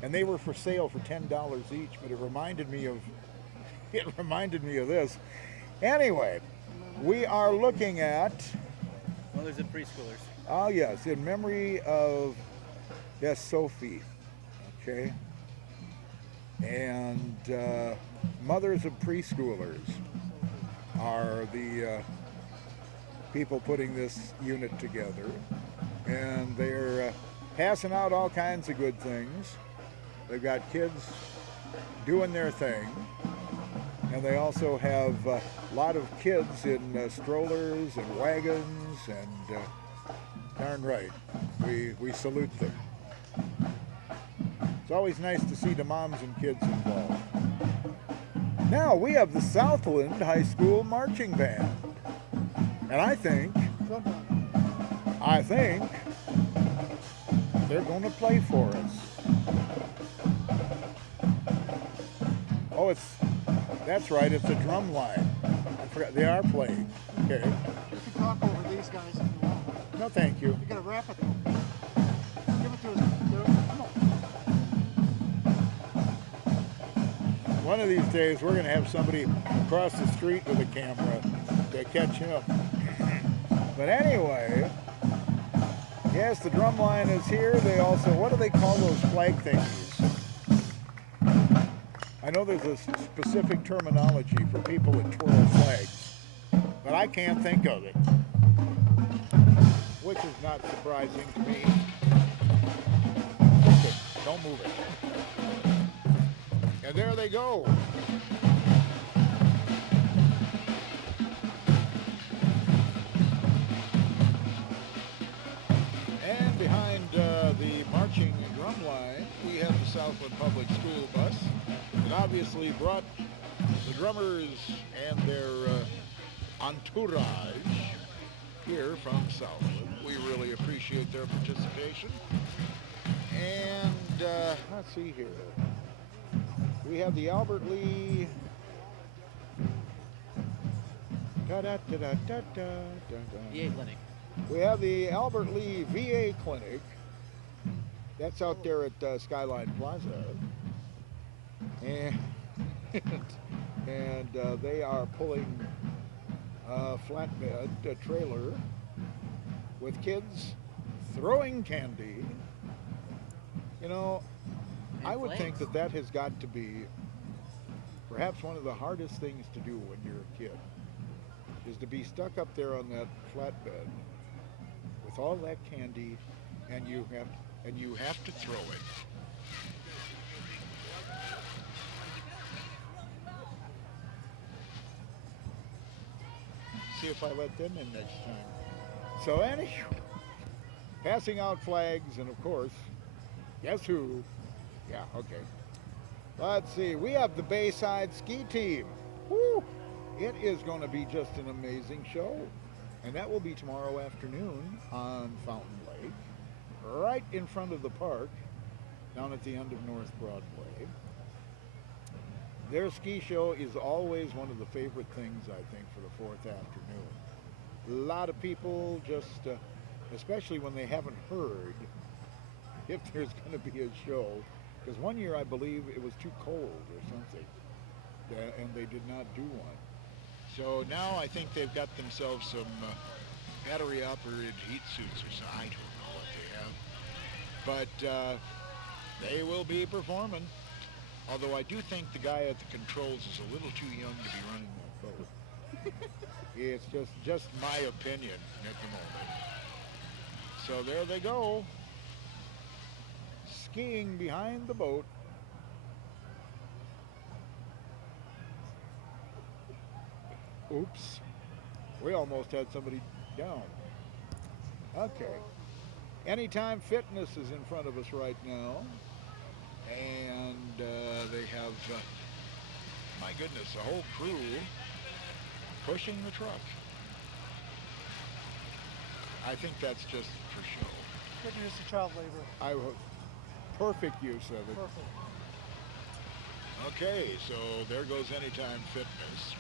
and they were for sale for $10 each, but it reminded me of this. Anyway, we are looking at Mothers of preschoolers. Oh yes, in memory of Sophie. Okay. And mothers of preschoolers are the people putting this unit together, and they're passing out all kinds of good things. They've got kids doing their thing, and they also have a lot of kids in strollers and wagons, and darn right, we salute them. It's always nice to see the moms and kids involved. Now we have the Southland High School Marching Band, and I think they're going to play for us. Oh, that's right, it's a drum line. I forgot, they are playing. Okay. You can talk over these guys if you want. No, thank you. You gotta wrap it though. Give it to us. Come on. One of these days, we're going to have somebody across the street with a camera to catch him. But anyway, yes, the drum line is here. They also, what do they call those flag thingies? I know there's a specific terminology for people that twirl flags, but I can't think of it, which is not surprising to me. Okay, don't move it. And there they go. And behind the marching drum line, we have the Southland Public School bus that obviously brought the drummers and their entourage here from Southland. We really appreciate their participation. And let's see here. We have the Albert Lea. VA clinic. We have the Albert Lea VA clinic. That's out there at Skyline Plaza. And they are pulling a flatbed, a trailer, with kids throwing candy You know, And I would think flames. that has got to be perhaps one of the hardest things to do when you're a kid, is to be stuck up there on that flatbed with all that candy, and you have to throw it. See if I let them in next time. So anyway, passing out flags, and of course, guess who? Yeah, okay. Let's see. We have the Bayside Ski Team. Woo! It is going to be just an amazing show. And that will be tomorrow afternoon on Fountain Lake, right in front of the park, down at the end of North Broadway. Their ski show is always one of the favorite things, I think, for the fourth afternoon. A lot of people just, especially when they haven't heard if there's going to be a show, because one year I believe it was too cold or something, and they did not do one. So now I think they've got themselves some battery-operated heat suits or something. I don't know what they have, but they will be performing. Although I do think the guy at the controls is a little too young to be running that boat. It's just my opinion at the moment. So there they go, skiing behind the boat. Oops, we almost had somebody down. Okay, Anytime Fitness is in front of us right now, and they have, my goodness, a whole crew pushing the truck. I think that's just for show. Good use of child labor. Perfect use of it. Perfect. Okay, so there goes Anytime Fitness.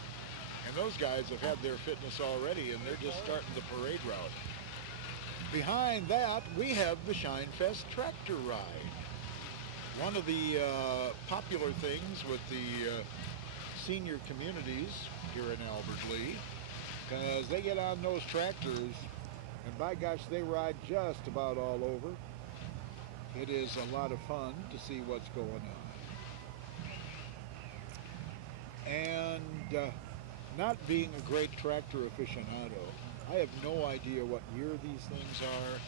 And those guys have had their fitness already, and they're just starting the parade route. Behind that, we have the Shinefest Tractor Ride. One of the popular things with the senior communities here in Albert Lea, because they get on those tractors, and by gosh, they ride just about all over. It is a lot of fun to see what's going on. And not being a great tractor aficionado, I have no idea what year these things are.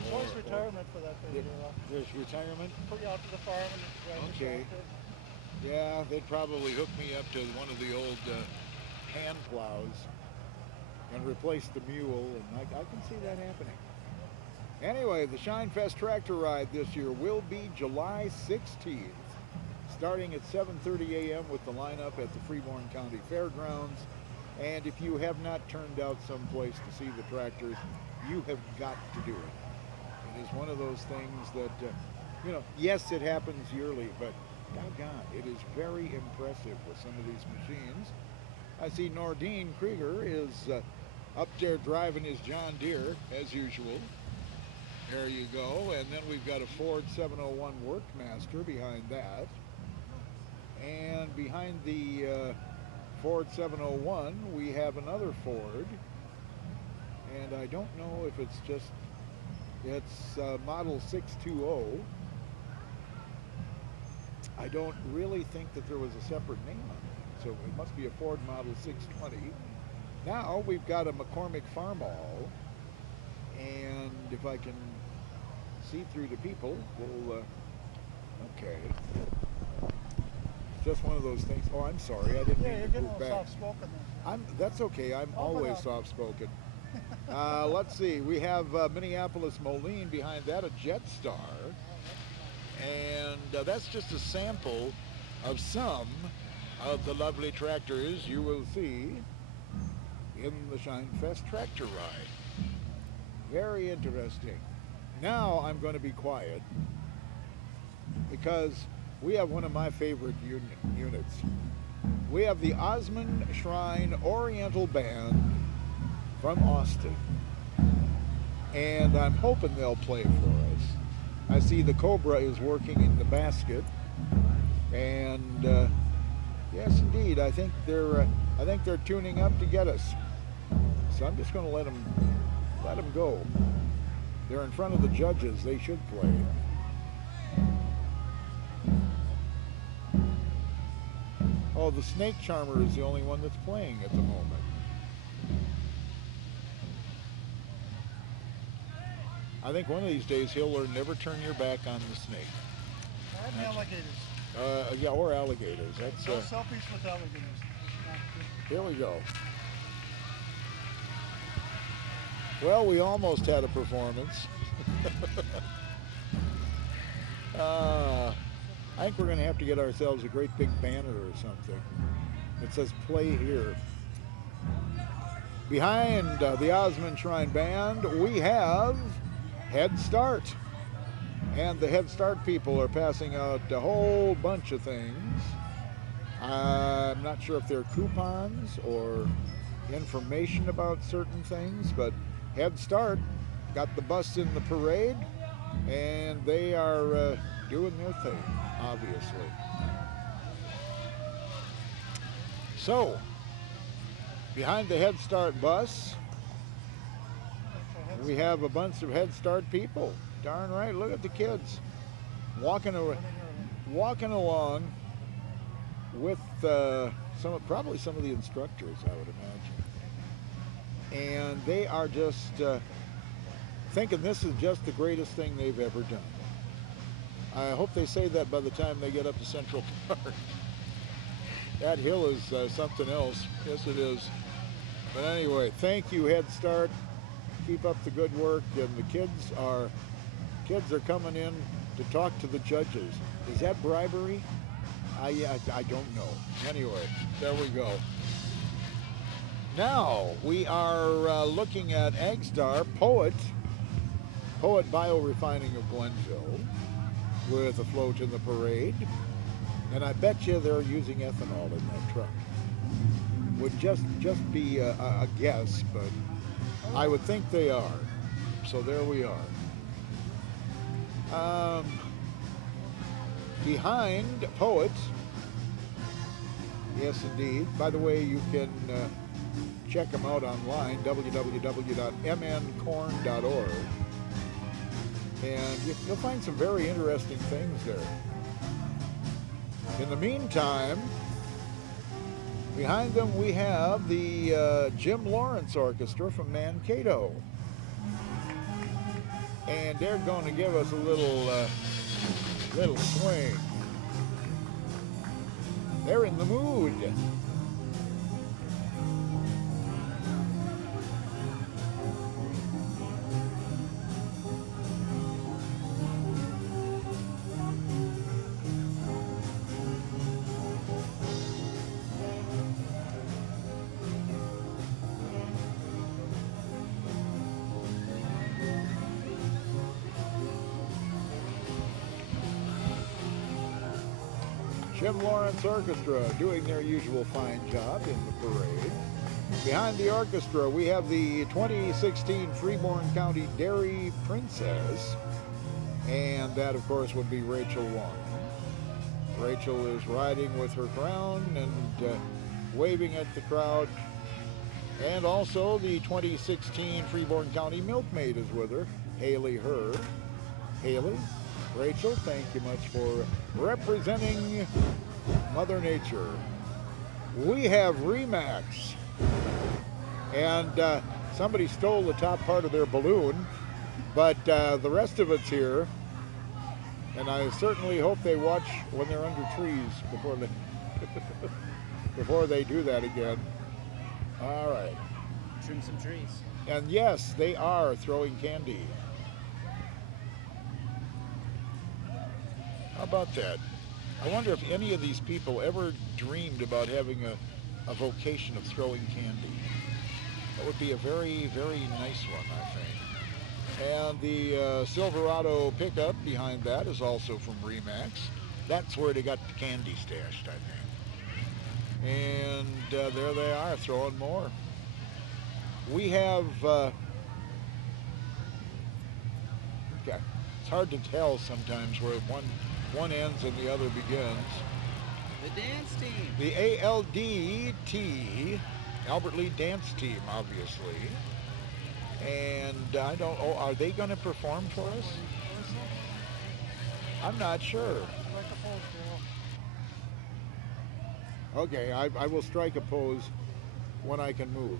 There's always retirement for that thing. There's retirement? Put you out to the farm and drive the Okay. tractor. Yeah, they'd probably hook me up to one of the old hand plows and replace the mule, and I can see that happening. Anyway, the Shinefest Tractor Ride this year will be July 16th, starting at 7:30 a.m. with the lineup at the Freeborn County Fairgrounds. And if you have not turned out someplace to see the tractors, you have got to do it. It is one of those things that, yes, it happens yearly, but doggone, it is very impressive with some of these machines. I see Nordine Krieger is up there driving his John Deere, as usual. There you go. And then we've got a Ford 701 Workmaster behind that. And behind the Ford 701, we have another Ford. And I don't know if it's model 620. I don't really think that there was a separate name on it. So it must be a Ford model 620. Now we've got a McCormick Farmall. And if I can see through the people, we'll, okay. It's just one of those things. Oh, I'm sorry, I didn't Yeah, mean you're to getting a move little back. soft-spoken there. That's okay, I'm Oh, always but, soft-spoken. Let's see, we have Minneapolis Moline behind that, a Jetstar. And that's just a sample of some of the lovely tractors you will see in the Shinefest Tractor Ride. Very interesting. Now I'm going to be quiet because we have one of my favorite units. We have the Osmond Shrine Oriental Band from Austin. And I'm hoping they'll play for us. I see the Cobra is working in the basket. And yes, indeed, I think they're tuning up to get us. So I'm just going to let them go. They're in front of the judges. They should play. Oh, the snake charmer is the only one that's playing at the moment. I think one of these days he'll learn never turn your back on the snake. And alligators. Yeah, or alligators. That's No selfies with alligators. here we go. Well, we almost had a performance. I think we're going to have to get ourselves a great big banner or something. It says play here. Behind the Osmond Shrine Band, we have Head Start. And the Head Start people are passing out a whole bunch of things. I'm not sure if they're coupons or information about certain things, but Head Start got the bus in the parade, and they are doing their thing, obviously. So, behind the Head Start bus, we have a bunch of Head Start people. Darn right, look at the kids walking along with probably some of the instructors, I would imagine. And they are just thinking this is just the greatest thing they've ever done. I hope they say that by the time they get up to Central Park. That hill is something else. Yes, it is. But anyway, thank you, Head Start. Keep up the good work. And the kids are coming in to talk to the judges. Is that bribery? I don't know. Anyway, there we go. Now we are looking at AgStar Poet Biorefining of Glenville, with a float in the parade. And I bet you they're using ethanol in that truck. Would just be a guess, but I would think they are. So there we are. Behind Poet, yes indeed. By the way, you can check them out online, www.mncorn.org. And you'll find some very interesting things there. In the meantime, behind them we have the Jim Lawrence Orchestra from Mankato. And they're going to give us a little swing. They're in the mood. Jim Lawrence Orchestra doing their usual fine job in the parade. Behind the orchestra, we have the 2016 Freeborn County Dairy Princess, and that, of course, would be Rachel Wong. Rachel is riding with her crown and waving at the crowd, and also the 2016 Freeborn County Milkmaid is with her, Haley Herr. Haley, Rachel, thank you much for representing Mother Nature. We have Remax, and somebody stole the top part of their balloon, but the rest of it's here, and I certainly hope they watch when they're under trees before they do that again. All right. Trim some trees. And yes, they are throwing candy. How about that? I wonder if any of these people ever dreamed about having a vocation of throwing candy. That would be a very, very nice one, I think. And the Silverado pickup behind that is also from Remax. That's where they got the candy stashed, I think. And there they are, throwing more. We have... okay, it's hard to tell sometimes where one ends and the other begins. The dance team. The ALDT, Albert Lee Dance Team, obviously. And I don't, are they going to perform for us? I'm not sure. Okay, I will strike a pose when I can move.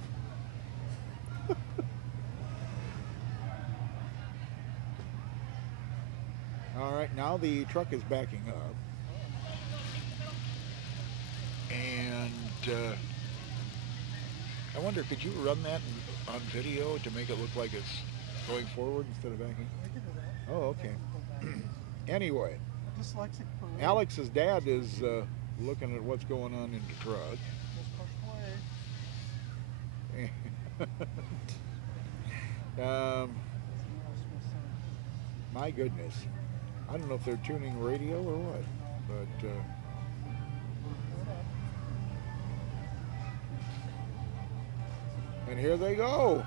All right, now the truck is backing up. And I wonder, could you run that on video to make it look like it's going forward instead of backing? Oh, okay. Anyway, Dyslexic parade. Alex's dad is looking at what's going on in the truck. My goodness. I don't know if they're tuning radio or what, but and here they go.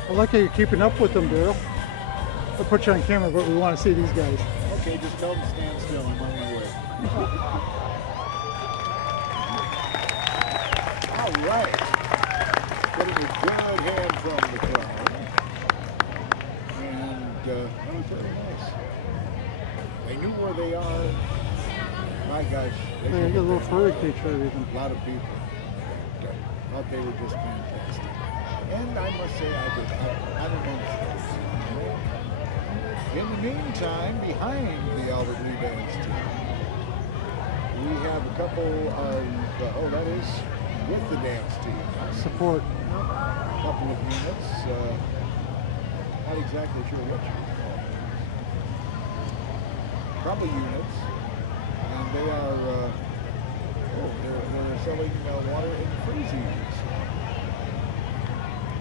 I like how you're keeping up with them, Daryl. I'll put you on camera, but we want to see these guys. Okay, just tell them to stand still. I'm on my way. All right. Getting a good hand from the crowd. And that was very nice. They knew where they are. My gosh. They Hey, I got a little furry creature even. A lot of people thought they were just fantastic. And I must say, I'm amongst this. In the meantime, behind the Albert Lee dance team, we have a couple of, that is with the dance team. Support. A couple of units. Not exactly sure what you would call them. Probably units. And they are, they're selling water in freezies.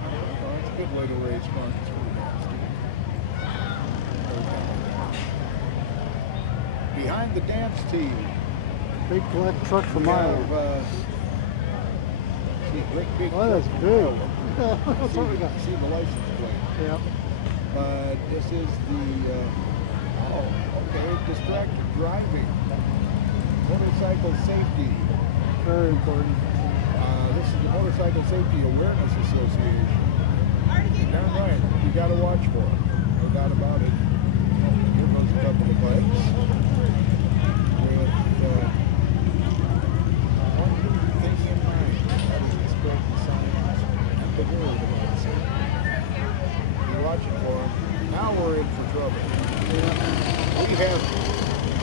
That's a good way to raise funds for the dance team. Behind the dance team, Big black truck for we miles. have, see, great big. Oh, that's big. That's what we got. See the license plate. Yeah. But this is the, distracted driving. Motorcycle safety. Very important. This is the Motorcycle Safety Awareness Association. Darn right, you got to watch for it. No doubt about it. Here goes a couple of bikes with one thing in mind. That is the spread the signs and the word about safety. You're watching for it. Now we're in for trouble. We have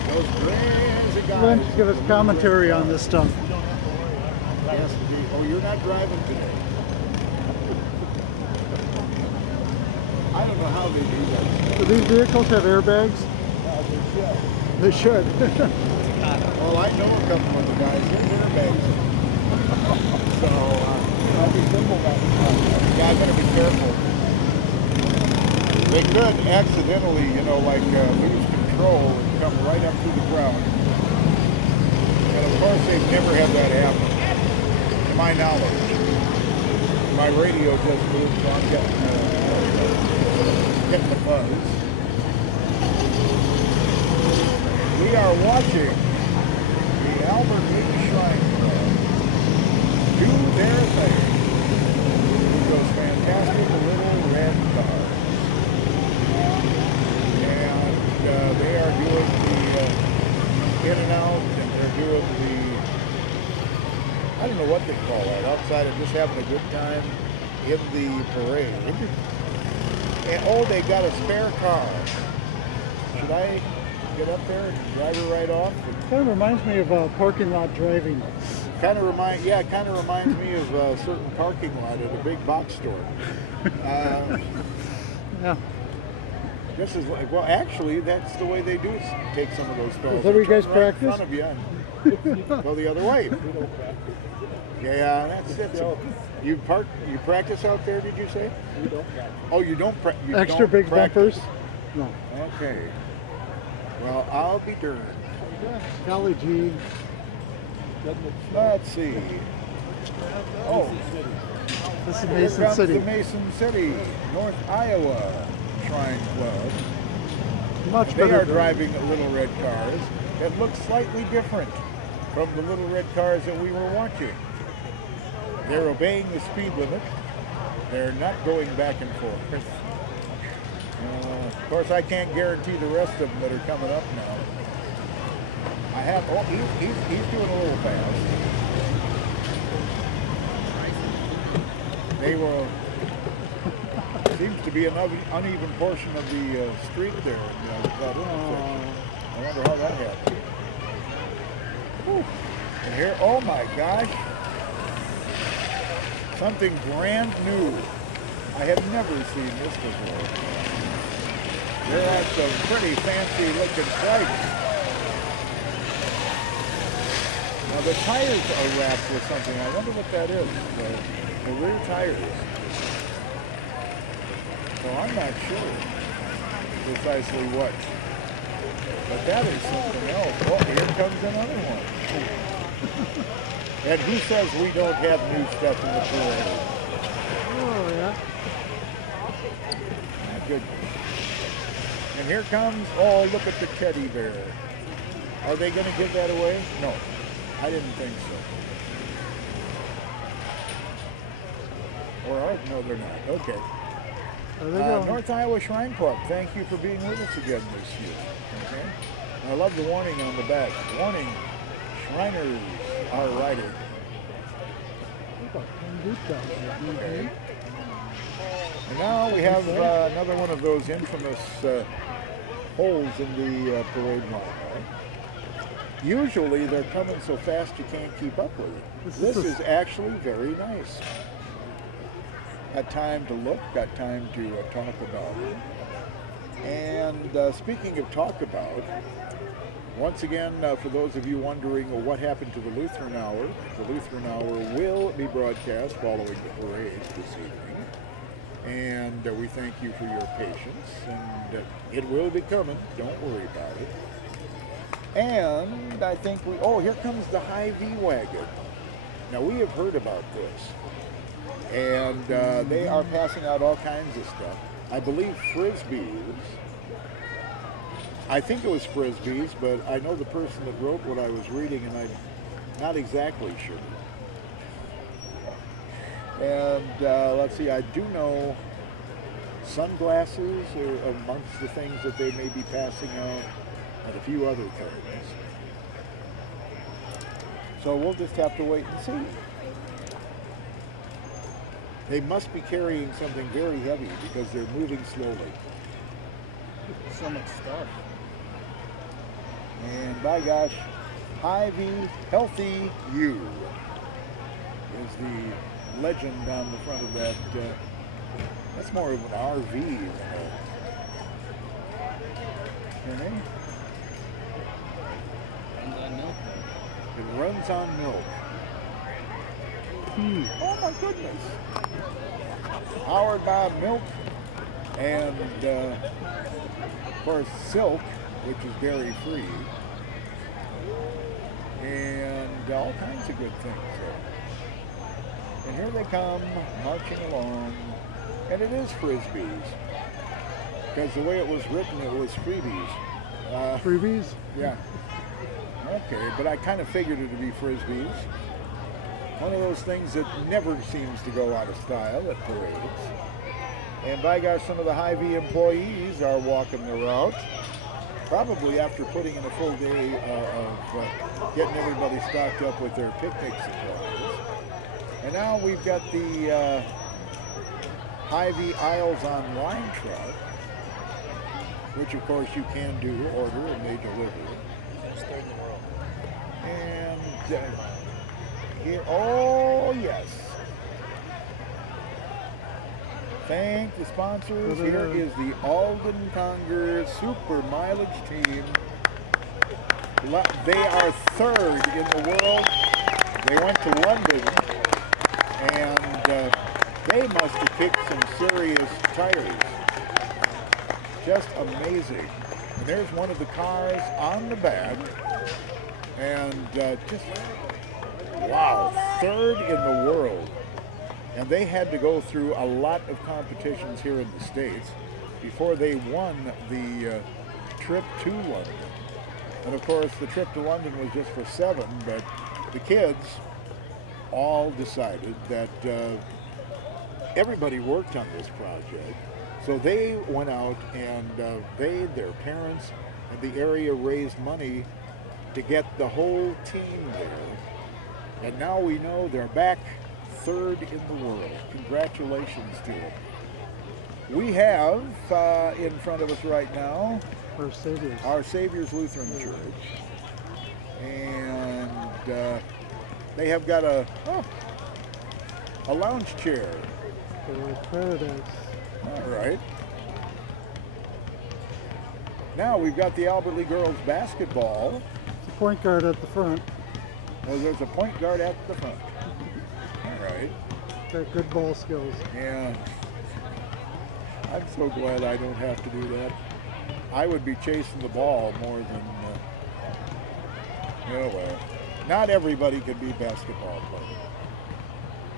those crazy guys. Why don't you give us commentary on this stuff? Yes, indeed. Oh, you're not driving today. I don't know how they do that. Do these vehicles have airbags? They should. Well, I know a couple of the guys. They're airbags. So, I'll be simple about it. Yeah, I better be careful. They could accidentally, lose control and come right up to the ground. And of course, they've never had that happen. To my knowledge. My radio just moved, so I'm getting the buzz. We are watching the Albert Lee Shrine Club do their thing with those fantastic little red cars. And they are doing the in and out, and they're doing the, I don't know what they call that, outside of just having a good time in the parade. And they got a spare car. Should I get up there and drive her right off? Kind of reminds me of parking lot driving. It kind of reminds me of a certain parking lot at a big box store. Yeah. This is like, well, actually, that's the way they do take some of those stalls. Is that where you They turn guys right in practice? front of you and go the other way. Yeah, that's you practice out there, did you say? We don't practice. Oh, you don't you Extra don't big practice. bumpers? No. Okay. Well, I'll be darned. Golly gee. Let's see. Oh, This is here Mason comes City. the Mason City, North Iowa Shrine Club. Much They better. are driving little red cars that look slightly different from the little red cars that we were watching. They're obeying the speed limit. They're not going back and forth. Of course, I can't guarantee the rest of them that are coming up now. I have. Oh, he's doing a little fast. They will. Seems to be an uneven portion of the street there. That intersection. I wonder how that happened. Whew. And here, oh my gosh, something brand new. I have never seen this before. There are some pretty fancy looking stripes. Now the tires are wrapped with something. I wonder what that is. The rear tires. So I'm not sure precisely what. But that is something else. Oh, here comes another one. And who says we don't have new stuff in the parade? Oh, yeah. Good. And here comes, oh, look at the teddy bear. Are they going to give that away? No, I didn't think so. Or are, no, they're not. Okay. There they go. North Iowa Shrine Club, thank you for being with us again this year. Okay. And I love the warning on the back. Warning, Shriners are riding. Okay. And now we have another one of those infamous holes in the parade line. Usually they're coming so fast you can't keep up with it. This is actually very nice. Got time to look, got time to talk about it. And speaking of talk about, once again, for those of you wondering what happened to the Lutheran Hour will be broadcast following the parade this evening. And we thank you for your patience. And it will be coming, don't worry about it. And I think oh, here comes the Hy-Vee wagon. Now we have heard about this. And they are passing out all kinds of stuff. I believe Frisbees. I think it was Frisbees, but I know the person that wrote what I was reading, and I'm not exactly sure. And let's see, I do know sunglasses are amongst the things that they may be passing out, and a few other things. So we'll just have to wait and see. They must be carrying something very heavy because they're moving slowly. So much stuff. And by gosh, Hy-Vee Healthy You is the legend on the front of that. That's more of an RV than a... And milk. It runs on milk. Oh my goodness. Powered by milk and, of course, silk, which is dairy free, and all kinds of good things. And here they come, marching along, and it is Frisbees, because the way it was written, it was freebies. Freebies? Yeah. Okay, but I kind of figured it to be Frisbees. One of those things that never seems to go out of style at parades. And by gosh, some of the Hy-Vee employees are walking the route, probably after putting in a full day of getting everybody stocked up with their picnic supplies. And now we've got the Hy-Vee Aisles Online truck, which of course you can do, order, and they deliver. It's third in the world. And here, oh yes. Thank the sponsors. Over Here there. is the Alden Conger Super Mileage Team. They are third in the world. They went to London, and they must have kicked some serious tires. Just amazing. And there's one of the cars on the back, and just, wow, third in the world. And they had to go through a lot of competitions here in the States before they won the trip to London. And of course, the trip to London was just for 7, but the kids all decided that everybody worked on this project. So they went out and their parents, and the area raised money to get the whole team there. And now we know they're back third in the world. Congratulations to them. We have in front of us right now Our Saviors. our Savior's Lutheran Church, and they have got a lounge chair. Paradise. All right. Now we've got the Albert Lee girls basketball. It's a point guard at the front. Oh, there's a point guard at the front. All right. Got good ball skills. Yeah. I'm so glad I don't have to do that. I would be chasing the ball more than. Oh well. Not everybody can be basketball players.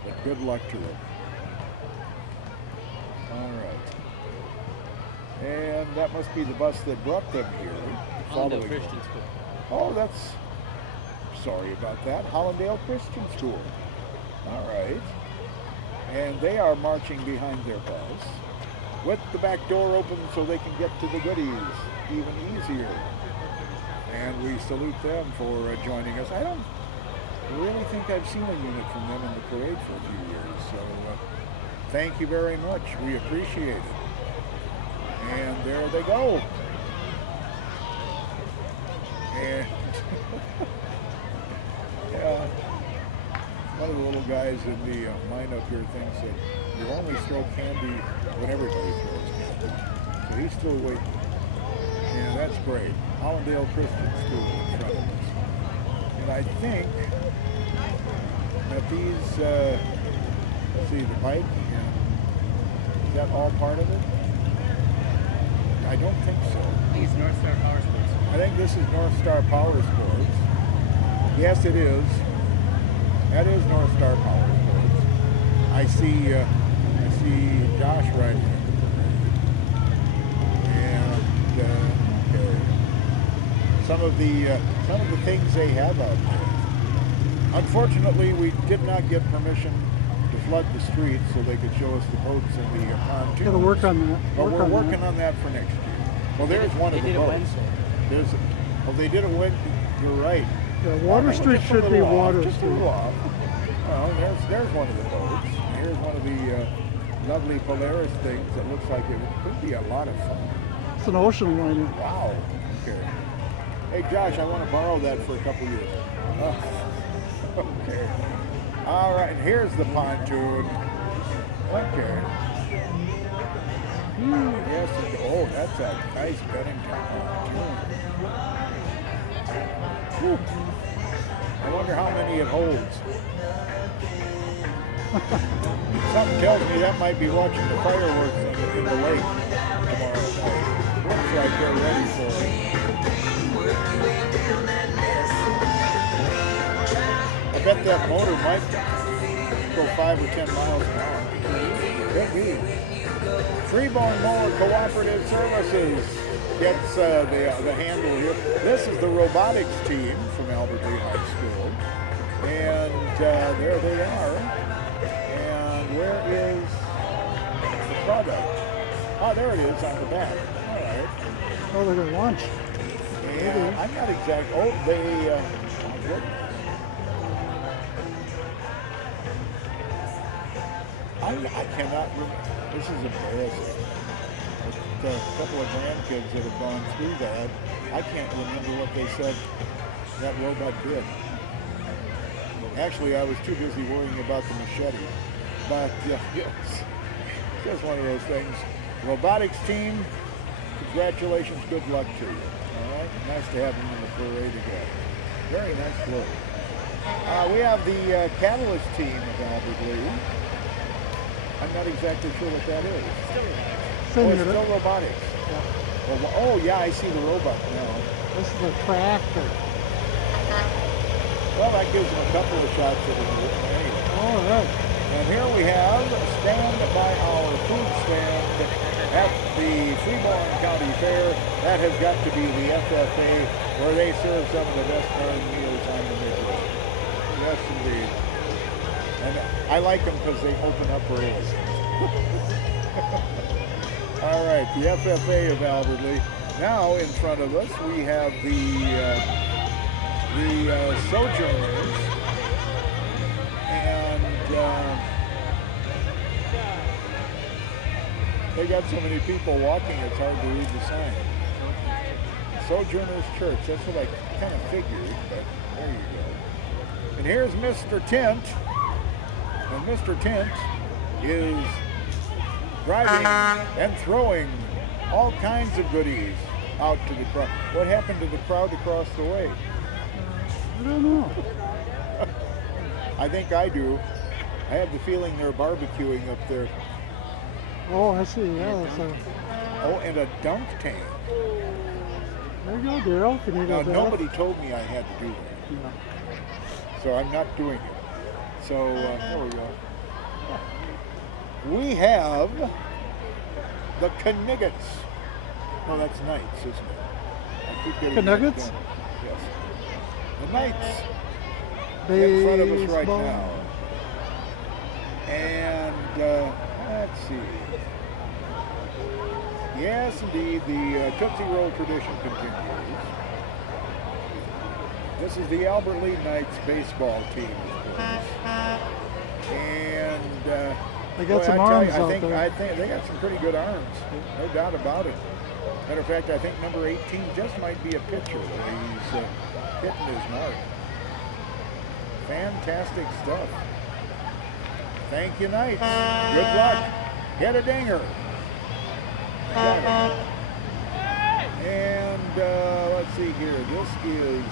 But good luck to them. All right. And that must be the bus that brought them here. Allendale following Christian them. School. Oh, that's. Sorry about that. Hollandale Christian School. All right. And they are marching behind their bus with the back door open so they can get to the goodies even easier. And we salute them for joining us. I don't really think I've seen a unit from them in the parade for a few years. So thank you very much. We appreciate it. And there they go. And yeah, one of the little guys in the lineup here thinks that you only throw candy when everybody throws candy. So he's still waiting. And that's great. Hollandale Christian School in front of us. And I think that these, let's see, the bike, is that all part of it? I don't think so. I think it's North Star Power Sports. I think this is North Star Power Sports. Yes, it is. That is North Star Power Sports. I see Josh riding it. And okay. Some of the things they have out there. Unfortunately, we did not get permission to flood the streets so they could show us the boats and the pontoons. Gotta work on that. But we're working that. on that for next year. Well, there's one of the They did it boats. Wednesday. They did a Wednesday. You're right. Yeah, Water Street Just a should be little off, Water just a Street. little off. Well, there's one of the boats. Here's one of the lovely Polaris things that looks like it could be a lot of fun. It's an ocean liner. Wow. Okay. Hey, Josh, I want to borrow that for a couple years. Okay. All right, here's the pontoon. Okay. Yes, oh, that's a nice Bennington pontoon. Whew. I wonder how many it holds. Something tells me that might be watching the fireworks in the lake tomorrow night. Looks like they're ready for it. I bet that motor might go 5 or 10 miles an hour. Could be. Freeborn Mower Cooperative Services gets the handle here. This is the robotics team from Albert Lee High School. And there they are. And where is the product? Oh, there it is on the back. All right. Oh, they're gonna launch. And I'm not exact. Oh, they. What? I cannot remember. This is embarrassing. A couple of grandkids that have gone through that. I can't remember what they said that robot did. Actually, I was too busy worrying about the machete. But yes. just one of those things. Robotics team, congratulations, good luck to you. All right, nice to have them in the parade again. Very nice look. We have the Catalyst team of Albert Lee. I'm not exactly sure what that is. Same It's unit. still robotics. Yeah. Oh yeah, I see the robot now. This is a tractor. Well, that gives them a couple of shots at it anyway. All right. And here we have stand by our food stand at the Freeborn County Fair. That has got to be the FFA, where they serve some of the best darn meals on the Midway. Yes, indeed. And I like them because they open up early. All right, the FFA of Albert Lee. Now in front of us we have the Sojourners, and they got so many people walking it's hard to read the sign. Sojourners Church, that's what I kind of figured, but there you go. And here's Mr. Tent, and Mr. Tent is driving and throwing all kinds of goodies out to the crowd. What happened to the crowd across the way? I don't know. I think I do. I have the feeling they're barbecuing up there. Oh, I see. Yeah, that's a, Oh, and a dunk tank. there you go, Daryl. If you need Now, a bath. nobody told me I had to do that, Yeah. so I'm not doing it. So, there we go. We have the Kniggets. No, that's Knights, isn't it? I keep getting that Knuggets? done. Yes. The Knights in front of us right Baseball. now. And let's see. Yes, indeed, the Tootsie Roll tradition continues. This is the Albert Lee Knights baseball team, of course. And They got boy, some I tell arms you, out I think there. they got some pretty good arms. No doubt about it. Matter of fact, I think number 18 just might be a pitcher. He's hitting his mark. Fantastic stuff. Thank you, Knights. Good luck. Hit a dinger. Got it. And let's see here. This is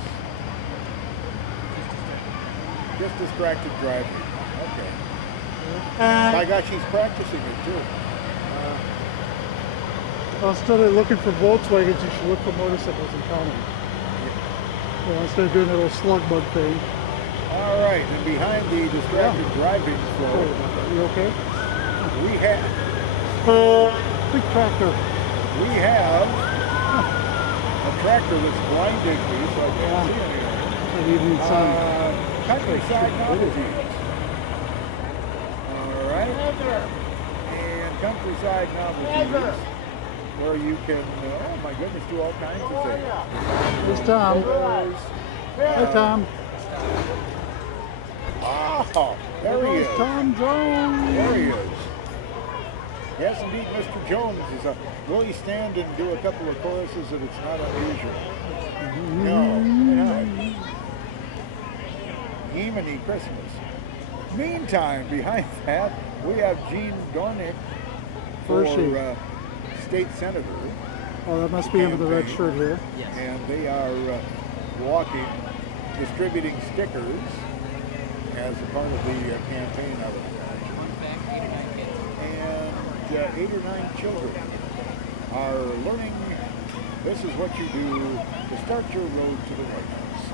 just distracted driving. Okay. My gosh, he's practicing it too. Well, instead of looking for Volkswagens, you should look for motorcycles and count them. Well, instead of doing that little slug bug thing. All right, and behind the distracted driving Sorry floor, about that. You okay? we have Big tractor. a tractor that's blinding me, so I can't see anything. An evening sun. Countryside Novelties. All right. And Countryside Novelties, where you can, oh my goodness, do all kinds of things. There's Tom. Hi, Tom. Oh, there he There's is. Tom Jones. There he is. Yes, indeed, Mr. Jones is up. Will he stand and do a couple of choruses that it's not unusual? No, not. Emeny Christmas. Meantime, behind that, we have Gene Dornick for Hershey. state senator. Oh, that must be under the red shirt here. Yes. And they are walking, distributing stickers as a part of the campaign, I would imagine. Fun fact, 89 kids. And 8 or 9 children are learning this is what you do to start your road to the White House.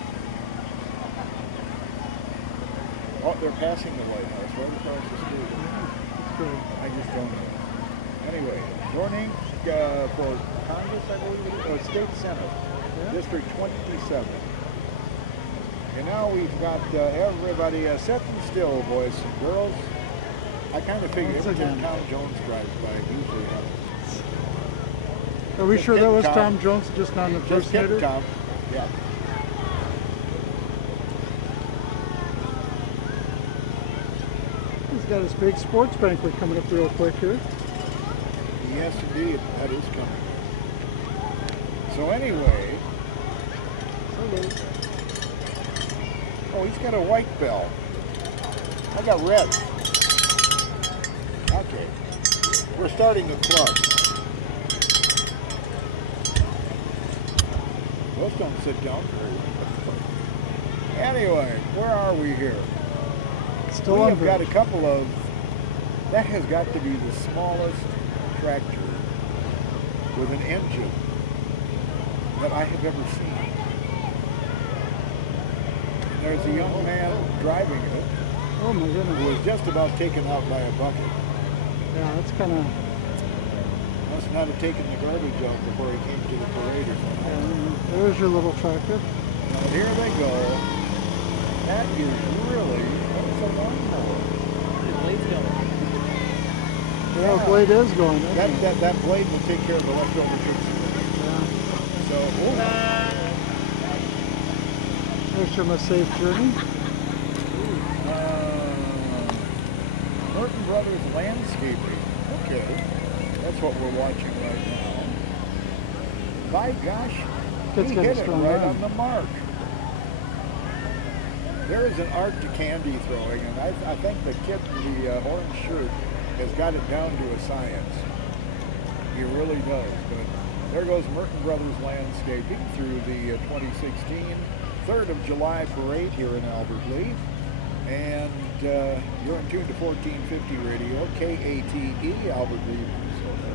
Oh, they're passing the White House right across the street. That's good. I just don't know. Anyway, Dornick for Congress, I believe it is, or State Senate, District 27. And now we've got everybody sitting still, boys and girls. I kind of figure Once every time again. Tom Jones drives by, it usually happens. Are we Just sure that kidding, was Tom. Tom Jones, just not an Just kidding, impersonator? Tom. Yeah. He's got his big sports banquet coming up real quick here. Yes, indeed. That is coming. So anyway, oh, he's got a white bell. I got red. Okay. We're starting a club. Those don't sit down very well. Anyway, where are we here? Still We on have got a bridge. couple of, that has got to be the smallest tractor with an engine that I have ever seen. And there's a young man driving it Oh my who goodness. was just about taken out by a bucket. Yeah, that's kind of. Must not have taken the garbage out before he came to the parade or something. There's your little tractor. Now here they go. That is really, that's a lawnmower. The blade's going. Yeah, the blade is going. Isn't it? That blade will take care of the leftover chips. Yeah. So, Wish him a safe journey. Norton Brothers Landscaping. Okay, that's what we're watching right now. By gosh, Kid's he got a hit it strong right arm. on the mark. There is an art to candy throwing, and I think the kid in the orange shirt has got it down to a science. He really does. But there goes Merton Brothers Landscaping through the 2016 3rd of July parade here in Albert Lee. And you're in tune to 1450 radio, KATE, Albert Lee, Minnesota.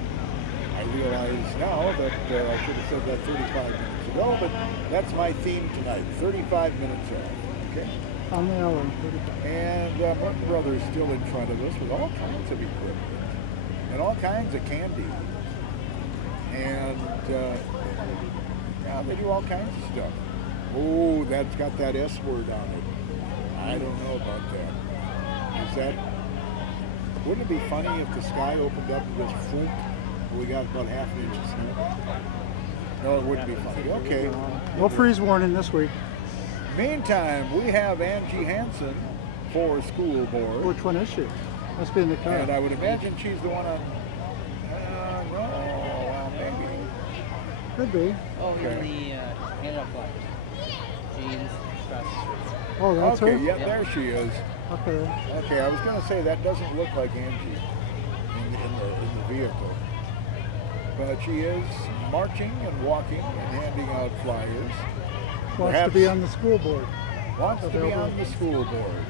I realize now that I should have said that 35 minutes ago, but that's my theme tonight, 35 minutes off. Okay? On the hour. And Martin Brothers still in front of us with all kinds of equipment and all kinds of candy. And yeah, they do all kinds of stuff. Oh, that's got that S word on it. I don't know about that. Is that, wouldn't it be funny if the sky opened up and just floop? We got about half an inch of snow. No, it wouldn't be funny. Okay. No freeze warning this week. Meantime, we have Angie Hansen for school board. Which one is she? Must be in the car. And I would imagine she's the one on. No, well, maybe. Could be. Oh, Okay. in the handout flyers. Jeans, across the street. Oh, that's Okay, her? yeah, Yep. there she is. Okay. Okay, I was going to say that doesn't look like Angie in the vehicle. But she is marching and walking and handing out flyers. Wants Perhaps to be on the school board. wants to be on the school board.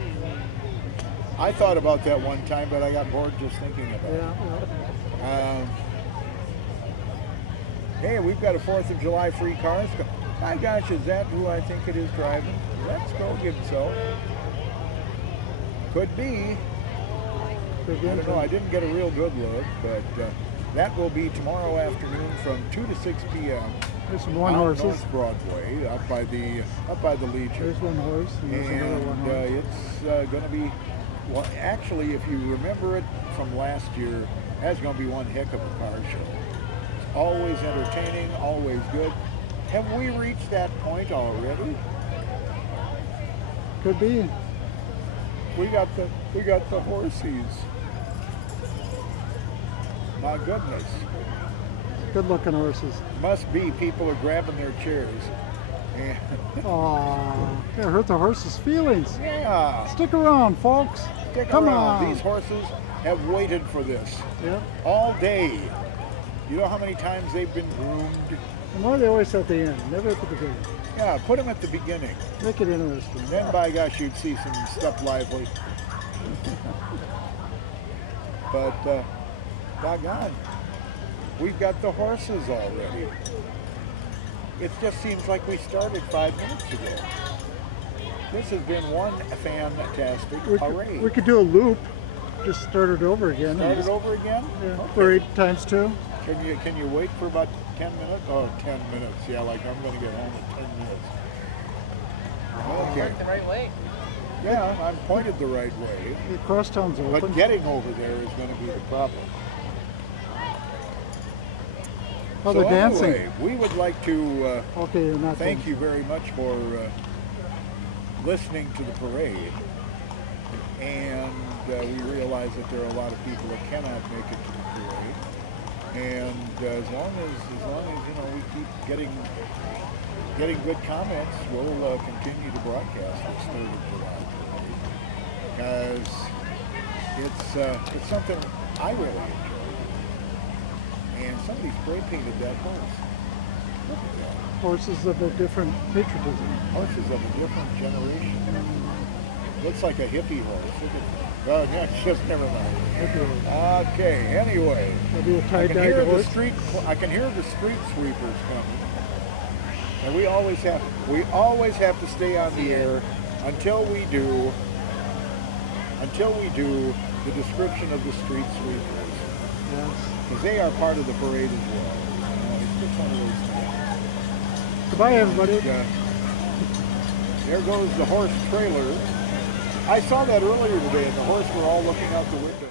I thought about that one time, but I got bored just thinking about it. Yeah. Hey, we've got a 4th of July free cars. My gosh, is that who I think it is driving? Let's go, Gibso. Could be. Could be. I don't know. I didn't get a real good look, but that will be tomorrow afternoon from 2 to 6 p.m. There's some one on horses. North Broadway, up by the Legion. There's one horse and there's another one And horse. it's going to be, well, actually, if you remember it from last year, that's going to be one heck of a car show. It's always entertaining, always good. Have we reached that point already? Could be. We got the horsies. My goodness. Good looking horses. Must be people are grabbing their chairs. And Aww. It hurt the horses' feelings. yeah, Stick around, folks. stick Come around. on. These horses have waited for this Yep. all day. You know how many times they've been groomed? And why are they always at the end? Never at the beginning. Yeah, put them at the beginning. Make it interesting. Then by gosh, you'd see some stuff lively. But doggone, we've got the horses already. It just seems like we started 5 minutes ago. This has been one fantastic parade. We could do a loop. Just start it over again. Start it over again? Yeah, Okay. for 8 times 2. Can you wait for about 10 minutes? Oh, 10 minutes. Yeah, like I'm going to get home in 10 minutes. Okay. Work the right way. Yeah, I'm pointed the right way. The crosstown's open. But getting over there is going to be the problem. Oh, So they're dancing. anyway, we would like to Okay, you're not thank dancing. you very much for listening to the parade. And we realize that there are a lot of people that cannot make it to the parade. And as long as you know we keep getting good comments, we'll continue to broadcast this 3rd of July parade because it's something I really enjoy. somebody spray painted that horse. Look at that. Horses of a different patriotism. Horses of a different generation. Looks like a hippie horse. Look at that. Well, yeah, just never mind. Okay, anyway. Maybe a I tie can dyed hear the horse. I can hear the street sweepers coming. And we always have to stay on the air until we do the description of the street sweepers. Yes. Because they are part of the parade as well. It's just one of those things. Goodbye, everybody. There goes the horse trailer. I saw that earlier today, and the horse were all looking out the window.